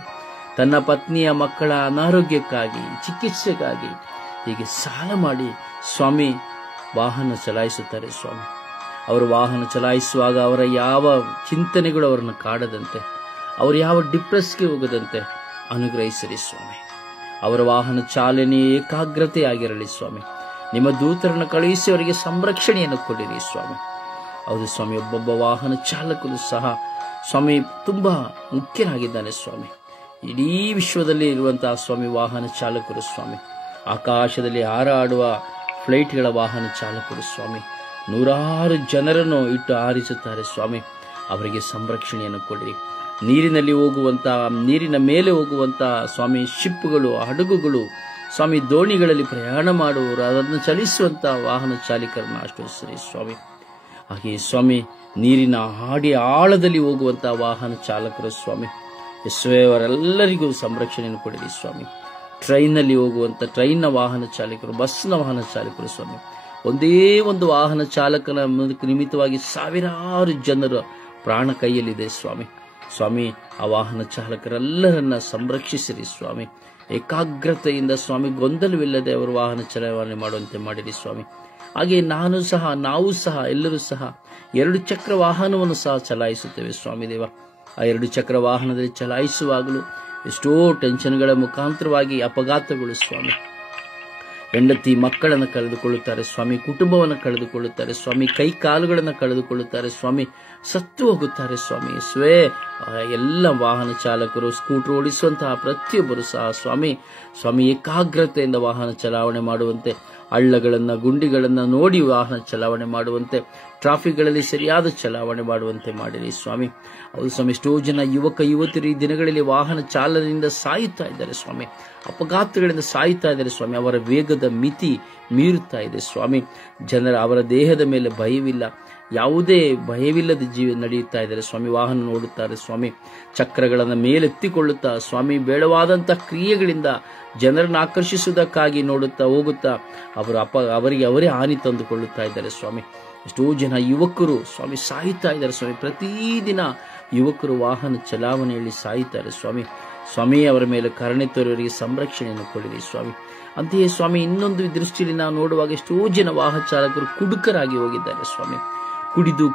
ತನ್ನ ಪತ್ನಿಯ ಮಕ್ಕಳ ಅನಾರೋಗ್ಯಕ್ಕಾಗಿ, ಚಿಕಿತ್ಸೆಗಾಗಿ ಹೀಗೆ ಸಾಲ ಮಾಡಿ ಸ್ವಾಮಿ ವಾಹನ ಚಲಾಯಿಸುತ್ತಾರೆ ಸ್ವಾಮಿ. ಅವರು ವಾಹನ ಚಲಾಯಿಸುವಾಗ ಅವರ ಯಾವ ಚಿಂತನೆಗಳು ಅವರನ್ನು ಕಾಡದಂತೆ, ಅವರು ಯಾವ ಡಿಪ್ರೆಸ್ಗೆ ಹೋಗದಂತೆ ಅನುಗ್ರಹಿಸಿರಿ ಸ್ವಾಮಿ. ಅವರ ವಾಹನ ಚಾಲನೆ ಏಕಾಗ್ರತೆ ಆಗಿರಲಿ ಸ್ವಾಮಿ. ನಿಮ್ಮ ದೂತರನ್ನು ಕಳುಹಿಸಿ ಅವರಿಗೆ ಸಂರಕ್ಷಣೆಯನ್ನು ಕೊಡಿರಿ ಸ್ವಾಮಿ. ಹೌದು ಸ್ವಾಮಿ, ಒಬ್ಬೊಬ್ಬ ವಾಹನ ಚಾಲಕನು ಸಹ ಸ್ವಾಮಿ ತುಂಬ ಮುಖ್ಯನಾಗಿದ್ದಾನೆ ಸ್ವಾಮಿ. ಇಡೀ ವಿಶ್ವದಲ್ಲಿ ಇರುವಂತಹ ಸ್ವಾಮಿ ವಾಹನ ಚಾಲಕರು ಸ್ವಾಮಿ, ಆಕಾಶದಲ್ಲಿ ಹಾರಾಡುವ ಫ್ಲೈಟ್ಗಳ ವಾಹನ ಚಾಲಕರು ಸ್ವಾಮಿ, ನೂರಾರು ಜನರನ್ನು ಇಟ್ಟು ಹಾರಿಸುತ್ತಾರೆ ಸ್ವಾಮಿ. ಅವರಿಗೆ ಸಂರಕ್ಷಣೆಯನ್ನು ಕೊಡಿರಿ. ನೀರಿನಲ್ಲಿ ಹೋಗುವಂಥ, ನೀರಿನ ಮೇಲೆ ಹೋಗುವಂಥ ಸ್ವಾಮಿ ಶಿಪ್ಗಳು, ಹಡಗುಗಳು ಸ್ವಾಮಿ, ದೋಣಿಗಳಲ್ಲಿ ಪ್ರಯಾಣ ಮಾಡುವವರು, ಅದನ್ನು ಚಲಿಸುವಂತಹ ವಾಹನ ಚಾಲಕರನ್ನು ಆಶ್ರಯಿಸಿರಿ ಸ್ವಾಮಿ. ಹಾಗೆಯೇ ಸ್ವಾಮಿ, ನೀರಿನ ಆಳದಲ್ಲಿ ಹೋಗುವಂತಹ ವಾಹನ ಚಾಲಕರು ಸ್ವಾಮಿ, ಯೇಸುವೇ ಅವರೆಲ್ಲರಿಗೂ ಸಂರಕ್ಷಣೆಯನ್ನು ಕೊಡಿರಿ ಸ್ವಾಮಿ. ಟ್ರೈನ್ನಲ್ಲಿ ಹೋಗುವಂತ ಟ್ರೈನ್ನ ವಾಹನ ಚಾಲಕರು, ಬಸ್ನ ವಾಹನ ಚಾಲಕರು ಸ್ವಾಮಿ, ಒಂದೇ ಒಂದು ವಾಹನ ಚಾಲಕನ ನಿಮಿತ್ತವಾಗಿ ಸಾವಿರಾರು ಜನರ ಪ್ರಾಣ ಕೈಯಲ್ಲಿದೆ ಸ್ವಾಮಿ. ಸ್ವಾಮಿ, ಆ ವಾಹನ ಚಾಲಕರೆಲ್ಲರನ್ನ ಸಂರಕ್ಷಿಸಿರಿ ಸ್ವಾಮಿ. ಏಕಾಗ್ರತೆಯಿಂದ ಸ್ವಾಮಿ, ಗೊಂದಲವಿಲ್ಲದೆ ಅವರು ವಾಹನ ಚಲಾವಣೆ ಮಾಡುವಂತೆ ಮಾಡಿರಿ ಸ್ವಾಮಿ. ಹಾಗೆ ನಾವು ಸಹ ಎಲ್ಲರೂ ಸಹ 2 ಚಕ್ರ ವಾಹನವನ್ನು ಸಹ ಚಲಾಯಿಸುತ್ತೇವೆ ಸ್ವಾಮಿ ದೇವ. ಆ 2 ಚಕ್ರ ವಾಹನದಲ್ಲಿ ಚಲಾಯಿಸುವಾಗಲೂ ಎಷ್ಟೋ ಟೆನ್ಷನ್ಗಳ ಮುಖಾಂತರವಾಗಿ ಅಪಘಾತಗಳು ಸ್ವಾಮಿ. ಹೆಂಡತಿ ಮಕ್ಕಳನ್ನು ಕಳೆದುಕೊಳ್ಳುತ್ತಾರೆ ಸ್ವಾಮಿ, ಕುಟುಂಬವನ್ನು ಕಳೆದುಕೊಳ್ಳುತ್ತಾರೆ ಸ್ವಾಮಿ, ಕೈ ಕಾಲುಗಳನ್ನು ಕಳೆದುಕೊಳ್ಳುತ್ತಾರೆ ಸ್ವಾಮಿ, ಸತ್ತು ಹೋಗುತ್ತಾರೆ ಸ್ವಾಮಿ. ಎಲ್ಲ ವಾಹನ ಚಾಲಕರು, ಸ್ಕೂಟರ್ ಓಡಿಸುವಂತಹ ಪ್ರತಿಯೊಬ್ಬರು ಸಹ ಸ್ವಾಮಿ ಏಕಾಗ್ರತೆಯಿಂದ ವಾಹನ ಚಲಾವಣೆ ಮಾಡುವಂತೆ, ಹಳ್ಳಗಳನ್ನ ಗುಂಡಿಗಳನ್ನ ನೋಡಿ ವಾಹನ ಚಲಾವಣೆ ಮಾಡುವಂತೆ, ಟ್ರಾಫಿಕ್ಗಳಲ್ಲಿ ಸರಿಯಾದ ಚಲಾವಣೆ ಮಾಡುವಂತೆ ಮಾಡಿರಿ ಸ್ವಾಮಿ. ಹೌದು ಸ್ವಾಮಿ, ಎಷ್ಟೋ ಜನ ಯುವಕ ಯುವತಿಯರು ಈ ದಿನಗಳಲ್ಲಿ ವಾಹನ ಚಾಲನೆಯಿಂದ ಸಾಯುತ್ತಾ ಇದ್ದಾರೆ ಸ್ವಾಮಿ, ಅಪಘಾತಗಳಿಂದ ಸಾಯುತ್ತಾ ಇದ್ದಾರೆ ಸ್ವಾಮಿ. ಅವರ ವೇಗದ ಮಿತಿ ಮೀರುತ್ತಾ ಇದೆ ಸ್ವಾಮಿ. ಅವರ ದೇಹದ ಮೇಲೆ ಭಯವಿಲ್ಲ, ಯಾವುದೇ ಭಯವಿಲ್ಲದ ನಡೆಯುತ್ತಾ ಇದ್ದಾರೆ ಸ್ವಾಮಿ. ವಾಹನ ನೋಡುತ್ತಾರೆ ಸ್ವಾಮಿ, ಚಕ್ರಗಳನ್ನು ಮೇಲೆತ್ತಿಕೊಳ್ಳುತ್ತಾ ಸ್ವಾಮಿ, ಬೇಡವಾದಂತಹ ಕ್ರಿಯೆಗಳಿಂದ ಜನರನ್ನು ಆಕರ್ಷಿಸುವುದಕ್ಕಾಗಿ ನೋಡುತ್ತಾ ಹೋಗುತ್ತಾ ಅವರಿಗೆ ಅವರೇ ಹಾನಿ ತಂದುಕೊಳ್ಳುತ್ತಾ ಇದ್ದಾರೆ ಸ್ವಾಮಿ. ಎಷ್ಟೋ ಜನ ಯುವಕರು ಸ್ವಾಮಿ ಸಾಯುತ್ತಾ ಇದ್ದಾರೆ ಸ್ವಾಮಿ. ಪ್ರತಿದಿನ ಯುವಕರು ವಾಹನ ಚಲಾವಣೆಯಲ್ಲಿ ಸಾಯುತ್ತಾರೆ ಸ್ವಾಮಿ. ಅವರ ಮೇಲೆ ಕರುಣೆ ತೋರುವವರಿಗೆ ಸಂರಕ್ಷಣೆಯನ್ನು ಕೊಡಿರಿ ಸ್ವಾಮಿ. ಅಂತೆಯೇ ಸ್ವಾಮಿ, ಇನ್ನೊಂದು ದೃಷ್ಟಿಯಲ್ಲಿ ನಾವು ನೋಡುವಾಗ ಎಷ್ಟೋ ಜನ ವಾಹನ ಚಾಲಕರು ಕುಡುಕರಾಗಿ ಹೋಗಿದ್ದಾರೆ ಸ್ವಾಮಿ.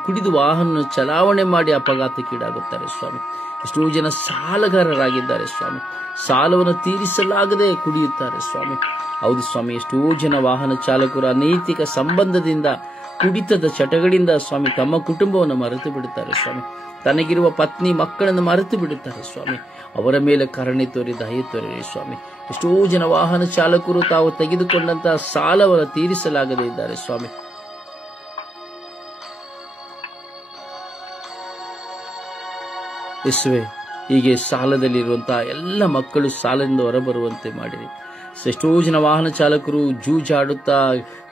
ಕುಡಿದು ವಾಹನ ಚಲಾವಣೆ ಮಾಡಿ ಅಪಘಾತಕ್ಕೀಡಾಗುತ್ತಾರೆ ಸ್ವಾಮಿ. ಎಷ್ಟೋ ಜನ ಸಾಲಗಾರರಾಗಿದ್ದಾರೆ ಸ್ವಾಮಿ, ಸಾಲವನ್ನು ತೀರಿಸಲಾಗದೆ ಕುಡಿಯುತ್ತಾರೆ ಸ್ವಾಮಿ. ಹೌದು ಸ್ವಾಮಿ, ಎಷ್ಟೋ ಜನ ವಾಹನ ಚಾಲಕರು ಅನೈತಿಕ ಸಂಬಂಧದಿಂದ, ಕುಡಿತದ ಚಟಗಳಿಂದ ಸ್ವಾಮಿ ತಮ್ಮ ಕುಟುಂಬವನ್ನು ಮರೆತು ಬಿಡುತ್ತಾರೆ ಸ್ವಾಮಿ. ತನಗಿರುವ ಪತ್ನಿ ಮಕ್ಕಳನ್ನು ಮರೆತು ಬಿಡುತ್ತಾರೆ ಸ್ವಾಮಿ. ಅವರ ಮೇಲೆ ಕರುಣೆ ತೋರಿ ದಯೆ ತೋರಿರಿ ಸ್ವಾಮಿ. ಎಷ್ಟೋ ಜನ ವಾಹನ ಚಾಲಕರು ತಾವು ತೆಗೆದುಕೊಂಡಂತಹ ಸಾಲವನ್ನು ತೀರಿಸಲಾಗದೇ ಇದ್ದಾರೆ ಸ್ವಾಮಿ. ಯೇಸುವೆ, ಹೀಗೆ ಸಾಲದಲ್ಲಿರುವಂತಹ ಎಲ್ಲ ಮಕ್ಕಳು ಸಾಲದಿಂದ ಹೊರಬರುವಂತೆ ಮಾಡಿರಿ. ಎಷ್ಟೋ ಜನ ವಾಹನ ಚಾಲಕರು ಜೂಜಾಡುತ್ತಾ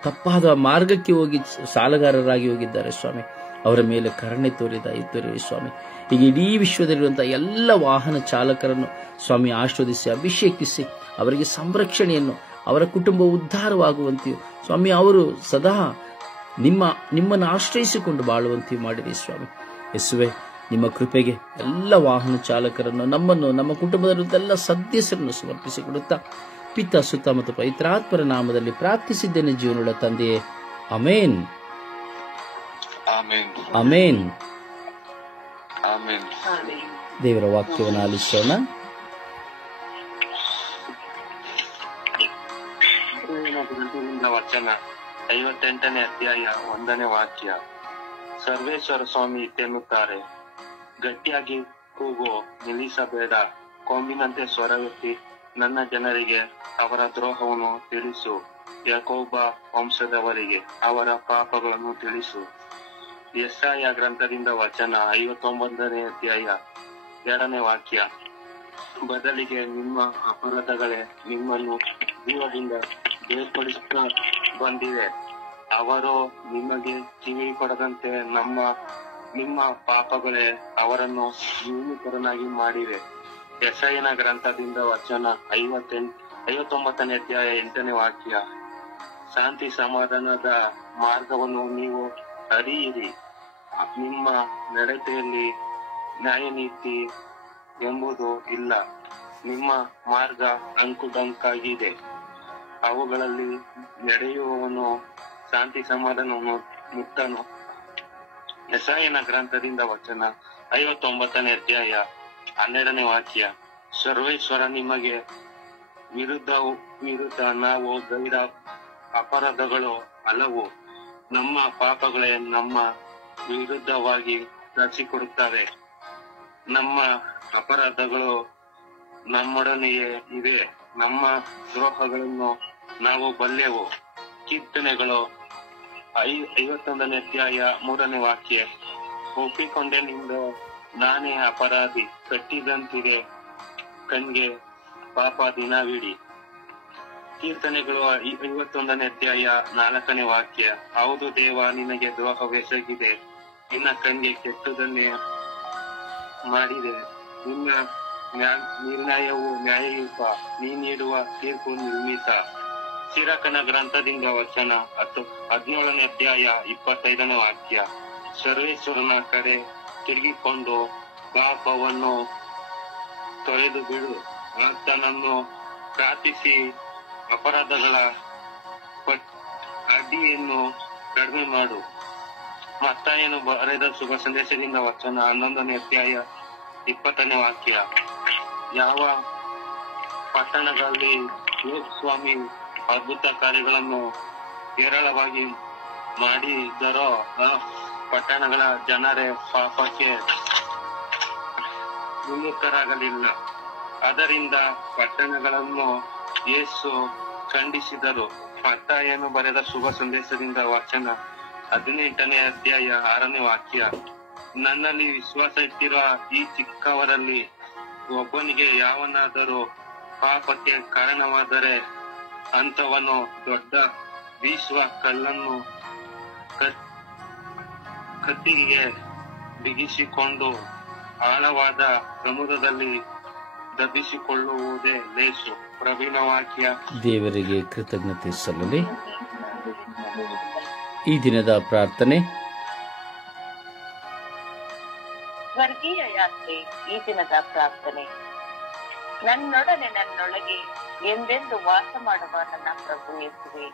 ತಪ್ಪಾದ ಮಾರ್ಗಕ್ಕೆ ಹೋಗಿ ಸಾಲಗಾರರಾಗಿ ಹೋಗಿದ್ದಾರೆ ಸ್ವಾಮಿ. ಅವರ ಮೇಲೆ ಕರುಣೆ ತೋರಿ ದಯೆ ತೋರಿರಿ ಸ್ವಾಮಿ. ಈಗ ಇಡೀ ವಿಶ್ವದಲ್ಲಿರುವಂತಹ ಎಲ್ಲ ವಾಹನ ಚಾಲಕರನ್ನು ಸ್ವಾಮಿ ಆಶೀರ್ವದಿಸಿ, ಅಭಿಷೇಕಿಸಿ, ಅವರಿಗೆ ಸಂರಕ್ಷಣೆಯನ್ನು, ಅವರ ಕುಟುಂಬ ಉದ್ಧಾರವಾಗುವಂತೆಯೂ ಸ್ವಾಮಿ, ಅವರು ಸದಾ ನಿಮ್ಮನ್ನು ಆಶ್ರಯಿಸಿಕೊಂಡು ಬಾಳುವಂತೆಯೂ ಮಾಡಿರಿ ಸ್ವಾಮಿ. ಯೇಸುವೆ, ನಿಮ್ಮ ಕೃಪೆಗೆ ಎಲ್ಲ ವಾಹನ ಚಾಲಕರನ್ನು, ನಮ್ಮನ್ನು, ನಮ್ಮ ಕುಟುಂಬದವರೆಲ್ಲ ಸದಸ್ಯರನ್ನು ಸಮರ್ಪಿಸಿಕೊಡುತ್ತಾ ಪಿತ, ಸುತ್ತ ಮತ್ತು ಪವಿತ್ರಾತ್ಮರ ನಾಮದಲ್ಲಿ ಪ್ರಾರ್ಥಿಸಿದ್ದೇನೆ ಜೀವನದ ತಂದೆಯೇ, ಆಮೇನ್. ಆಮೇನ್. ದೇವರ ವಾಕ್ಯವನ್ನು ಆಲಿಸೋಣ. ವಚನ 58ನೇ ಅಧ್ಯಾಯ 1ನೇ ವಾಕ್ಯ. ಸರ್ವೇಶ್ವರ ಸ್ವಾಮಿ ಇತ್ತೆನ್ನುತ್ತಾರೆ, ಗಟ್ಟಿಯಾಗಿ ಕೂಗು, ನಿಲ್ಲಿಸಬೇಡ, ಕೊಂಬಿನಂತೆ ಸ್ವರವೆತ್ತಿ ನನ್ನ ಜನರಿಗೆ ಅವರ ದ್ರೋಹವನ್ನು ತಿಳಿಸು, ಯಾಕೋಬ ವಂಶದವರಿಗೆ ಅವರ ಪಾಪಗಳನ್ನು ತಿಳಿಸು. ಯೆಶಾಯ ಗ್ರಂಥದಿಂದ ವಚನ 59ನೇ ಅಧ್ಯಾಯ 2ನೇ ವಾಕ್ಯ. ಬದಲಿಗೆ ನಿಮ್ಮ ಅಪರಾಧಗಳೇ ನಿಮ್ಮನ್ನು ಜೀವದಿಂದ ಬೇರ್ಪಡಿಸುತ್ತಾ ಬಂದಿವೆ. ಅವರು ನಿಮಗೆ ಕಿವಿ ಕೊಡದಂತೆ ನಿಮ್ಮ ಪಾಪಗಳೇ ಅವರನ್ನು ನ್ಯೂನೀಕರನಾಗಿ ಮಾಡಿವೆ. ಯೆಶಾಯನ ಗ್ರಂಥದಿಂದ ವಚನ 59ನೇ ಅಧ್ಯಾಯ 8ನೇ ವಾಕ್ಯ. ಶಾಂತಿ ಸಮಾಧಾನದ ಮಾರ್ಗವನ್ನು ನೀವು ಅರಿಯಿರಿ, ನಿಮ್ಮ ನಡತೆಯಲ್ಲಿ ನ್ಯಾಯನೀತಿ ಎಂಬುದು ಇಲ್ಲ. ನಿಮ್ಮ ಮಾರ್ಗ ಅಂಕುಡೊಂಕಾಗಿದೆ, ಅವುಗಳಲ್ಲಿ ನಡೆಯುವವನು ಶಾಂತಿ ಸಮಾಧಾನವನ್ನು ಮುಟ್ಟನು. ಯೆಶಾಯನ ಗ್ರಂಥದಿಂದ ವಚನ 59ನೇ ಅಧ್ಯಾಯ 12ನೇ ವಾಕ್ಯ. ಸರ್ವೇಶ್ವರ ನಿಮಗೆ ವಿರುದ್ಧ ನಾವು ಗೈರ ಅಪರಾಧಗಳು ಹಲವು, ನಮ್ಮ ಪಾಪಗಳೇ ನಮ್ಮ ವಿರುದ್ಧವಾಗಿ ರಚಿಸಿಕೊಡುತ್ತವೆ. ನಮ್ಮ ಅಪರಾಧಗಳು ನಮ್ಮೊಡನೆಯೇ ಇವೆ, ನಮ್ಮ ದ್ರೋಹಗಳನ್ನು ನಾವು ಬಲ್ಲೆವು. ಕೀರ್ತನೆಗಳು 51ನೇ ಅಧ್ಯಾಯ 3ನೇ ವಾಕ್ಯ. ಒಪ್ಪಿಕೊಂಡೆನೆಂದು ನಾನೇ ಅಪರಾಧಿ, ಕಟ್ಟಿದಂತಿದೆ ಕಣ್ಗೆ ಪಾಪ ದಿನವಿಡಿ. ಕೀರ್ತನೆಗಳು 51ನೇ ಅಧ್ಯಾಯ 4ನೇ ವಾಕ್ಯ. ಹೌದು ದೇವ, ನಿನಗೆ ದ್ರೋಹವೆಸಗಿದೆ, ನಿನ್ನ ಕಣ್ಣಿಗೆ ಕೆಟ್ಟದನ್ನೇ ಮಾಡಿದೆ, ನಿನ್ನ ನಿರ್ಣಯವು ನ್ಯಾಯಯುತ, ನೀ ನೀಡುವ ತೀರ್ಪು ನಿರ್ಮಿತ. ಸಿರಕನ ಗ್ರಂಥದಿಂದ ವಚನ 17ನೇ ಅಧ್ಯಾಯ 25ನೇ ವಾಕ್ಯ. ಸರ್ವೇಶ್ವರನ ಕಡೆ ತಿರುಗಿಕೊಂಡು ಪಾಪವನ್ನು ತೊಳೆದು ಬಿಡು, ಆತನನ್ನು ಪ್ರಾರ್ಥಿಸಿ ಅಪರಾಧಗಳ ಅಡ್ಡಿಯನ್ನು ಕಡಿಮೆ ಮಾಡು. ಮತ್ತಾಯನು ಬರೆದ ಶುಭ ಸಂದೇಶದಿಂದ ವಚನ 11ನೇ ಅಧ್ಯಾಯ 20ನೇ ವಾಕ್ಯ. ಯಾವ ಪಟ್ಟಣಗಳಲ್ಲಿ ಸ್ವಾಮಿ ಅದ್ಭುತ ಕಾರ್ಯಗಳನ್ನು ಹೇರಳವಾಗಿ ಮಾಡಿದರೋ ಆ ಪಟ್ಟಣಗಳ ಜನರೇ ಪಾಪಕ್ಕೆ ವಿಮುಖರಾಗಲಿಲ್ಲ. ಅದರಿಂದ ಪಟ್ಟಣಗಳನ್ನು ಯೇಸು ಖಂಡಿಸಿದರು. ಮತ್ತಾಯನು ಬರೆದ ಶುಭ ಸಂದೇಶದಿಂದ ವಚನ 18ನೇ ಅಧ್ಯಾಯ 6ನೇ ವಾಕ್ಯ. ನನ್ನಲ್ಲಿ ವಿಶ್ವಾಸ ಇಟ್ಟಿರುವ ಈ ಚಿಕ್ಕವರಲ್ಲಿ ಒಬ್ಬನಿಗೆ ಯಾವನಾದರೂ ಪಾಪಕ್ಕೆ ಕಾರಣವಾದರೆ ಅಂತವನು ದೊಡ್ಡ ಬೀಸುವ ಕಲ್ಲನ್ನು ಕತ್ತಿಗೆ ಬಿಗಿಸಿಕೊಂಡು ಆಳವಾದ ಸಮುದ್ರದಲ್ಲಿ ದಬ್ಬಿಸಿಕೊಳ್ಳುವುದೇ ಲೇಸು. ಪ್ರವೀಣ ವಾಕ್ಯ. ದೇವರಿಗೆ ಕೃತಜ್ಞತೆ ಸಲ್ಲಲಿ. ಈ ದಿನದ ಪ್ರಾರ್ಥನೆ. ಸ್ವರ್ಗೀಯ ಯಾತ್ರೆ. ಈ ದಿನದ ಪ್ರಾರ್ಥನೆ. ನನ್ನೊಡನೆ ನನ್ನೊಳಗೆ ಎಂದೆಂದು ವಾಸ ಮಾಡುವ ನನ್ನ ಪ್ರಭು ಯೇಸುವೆ,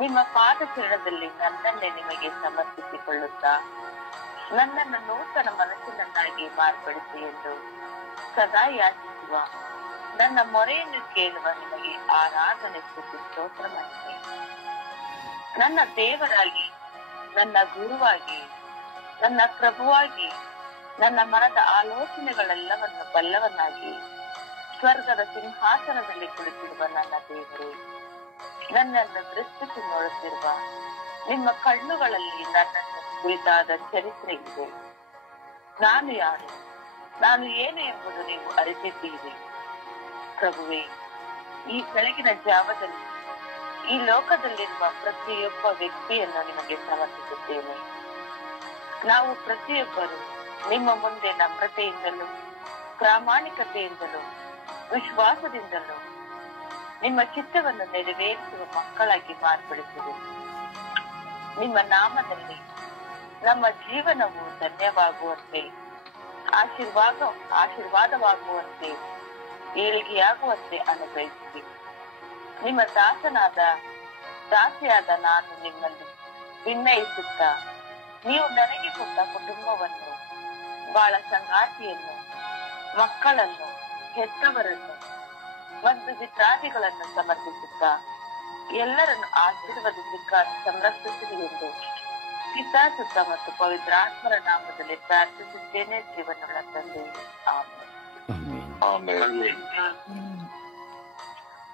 ನಿಮ್ಮ ಪಾದಚರಣದಲ್ಲಿ ನನ್ನನ್ನೇ ನಿಮಗೆ ಸಮರ್ಪಿಸಿಕೊಳ್ಳುತ್ತಾ ನನ್ನನ್ನು ನೂತನ ಮನಸ್ಸಿನನ್ನಾಗಿ ಮಾರ್ಪಡಿಸಿ ಎಂದು ಸದಾ ಯಾಚಿಸುವ ನನ್ನ ಮೊರೆಯನ್ನು ಕೇಳುವ ನಿಮಗೆ ಆರಾಧನೆ ಸ್ತುತಿ ಸ್ತೋತ್ರ ಮಾಡಿದೆ. ನನ್ನ ದೇವರಾಗಿ, ನನ್ನ ಗುರುವಾಗಿ, ನನ್ನ ಪ್ರಭುವಾಗಿ, ನನ್ನ ಮನದ ಆಲೋಚನೆಗಳೆಲ್ಲವನ್ನು ಬಲ್ಲವನ್ನಾಗಿ ಸ್ವರ್ಗದ ಸಿಂಹಾಸನದಲ್ಲಿ ಕುಳಿತಿರುವ ನನ್ನ ದೇವರೇ, ನನ್ನನ್ನು ದೃಷ್ಟಿಸಿ ನೋಡುತ್ತಿರುವ ನಿಮ್ಮ ಕಣ್ಣುಗಳಲ್ಲಿ ನನ್ನನ್ನು ಕುರಿತಾದ ಚರಿತ್ರೆ ಇದೆ. ನಾನು ಯಾರು, ನಾನು ಏನು ಎಂಬುದು ನೀವು ಅರಿತಿದ್ದೀರಿ. ಪ್ರಭುವೇ, ಈ ಬೆಳಗಿನ ಜಾವದಲ್ಲಿ ಈ ಲೋಕದಲ್ಲಿರುವ ಪ್ರತಿಯೊಬ್ಬ ವ್ಯಕ್ತಿಯನ್ನು ನಿಮಗೆ ಸಮರ್ಪಿಸುತ್ತೇನೆ. ನಾವು ಪ್ರತಿಯೊಬ್ಬರು ನಿಮ್ಮ ಮುಂದೆ ನಮ್ರತೆಯಿಂದಲೂ ಪ್ರಾಮಾಣಿಕತೆಯಿಂದಲೂ ವಿಶ್ವಾಸದಿಂದಲೂ ನಿಮ್ಮ ಚಿತ್ತವನ್ನು ನೆರವೇರಿಸುವ ಮಕ್ಕಳಾಗಿ ಮಾರ್ಪಡಿಸಿದೆ. ನಿಮ್ಮ ನಾಮದಲ್ಲಿ ನಮ್ಮ ಜೀವನವು ಧನ್ಯವಾಗುವಂತೆ, ಆಶೀರ್ವಾದವಾಗುವಂತೆ, ಏಳಿಗೆಯಾಗುವಂತೆ ಅನುಗ್ರಹಿಸಿ. ನಿಮ್ಮ ದಾಸಿಯಾದ ನಾನು ನಿಮ್ಮಲ್ಲಿ ವಿನಯಿಸುತ್ತಾ, ನೀವು ನನಗೆ ಕೊಟ್ಟ ಕುಟುಂಬವನ್ನು, ಬಾಳ ಸಂಗಾತಿಯನ್ನು, ಮಕ್ಕಳನ್ನು, ಹೆತ್ತವರನ್ನು ಮತ್ತು ಮಿತ್ರಾದಿಗಳನ್ನು ಸಮರ್ಪಿಸುತ್ತಾ ಎಲ್ಲರನ್ನು ಆಶೀರ್ವದಿಸಿ ಸಂರಕ್ಷಿಸಿರಿ ಎಂದು ಪಿತಾ, ಸುತ್ತ ಮತ್ತು ಪವಿತ್ರಾತ್ಮರ ನಾಮದಲ್ಲಿ ಪ್ರಾರ್ಥಿಸುತ್ತೇನೆ. ಜೀವನಗಳ ತಂದೆ, ಆಮೆನ್.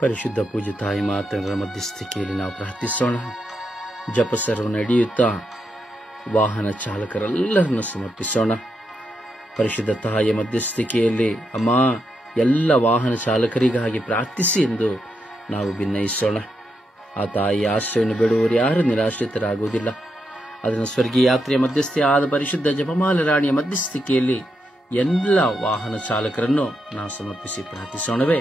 ಪರಿಶುದ್ಧ ಪೂಜ್ಯ ತಾಯಿ ಮಾತನ ಮಧ್ಯಸ್ಥಿಕೆಯಲ್ಲಿ ನಾವು ಪ್ರಾರ್ಥಿಸೋಣ. ಜಪಸರ್ವ ನಡೆಯುತ್ತಾ ವಾಹನ ಚಾಲಕರೆಲ್ಲರನ್ನು ಸಮರ್ಪಿಸೋಣ. ಪರಿಶುದ್ಧ ತಾಯಿಯ ಮಧ್ಯಸ್ಥಿಕೆಯಲ್ಲಿ ಅಮ್ಮ ಎಲ್ಲ ವಾಹನ ಚಾಲಕರಿಗಾಗಿ ಪ್ರಾರ್ಥಿಸಿ ಎಂದು ನಾವು ಭಿನ್ನಯಿಸೋಣ. ಆ ತಾಯಿಯ ಆಶ್ರಯವನ್ನು ಬೇಡುವವರು ಯಾರು ನಿರಾಶ್ರಿತರಾಗುವುದಿಲ್ಲ. ಅದನ್ನು ಸ್ವರ್ಗೀಯ ಯಾತ್ರೆಯ ಮಧ್ಯಸ್ಥೆ ಆದ ಪರಿಶುದ್ಧ ಜಪಮಾಲ ರಾಣಿಯ ಮಧ್ಯಸ್ಥಿಕೆಯಲ್ಲಿ ಎಲ್ಲ ವಾಹನ ಚಾಲಕರನ್ನು ನಾವು ಸಮರ್ಪಿಸಿ ಪ್ರಾರ್ಥಿಸೋಣವೇ.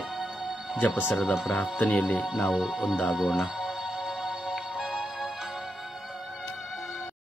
ಜಪಸರದ ಪ್ರಾರ್ಥನೆಯಲ್ಲಿ ನಾವು ಒಂದಾಗೋಣ.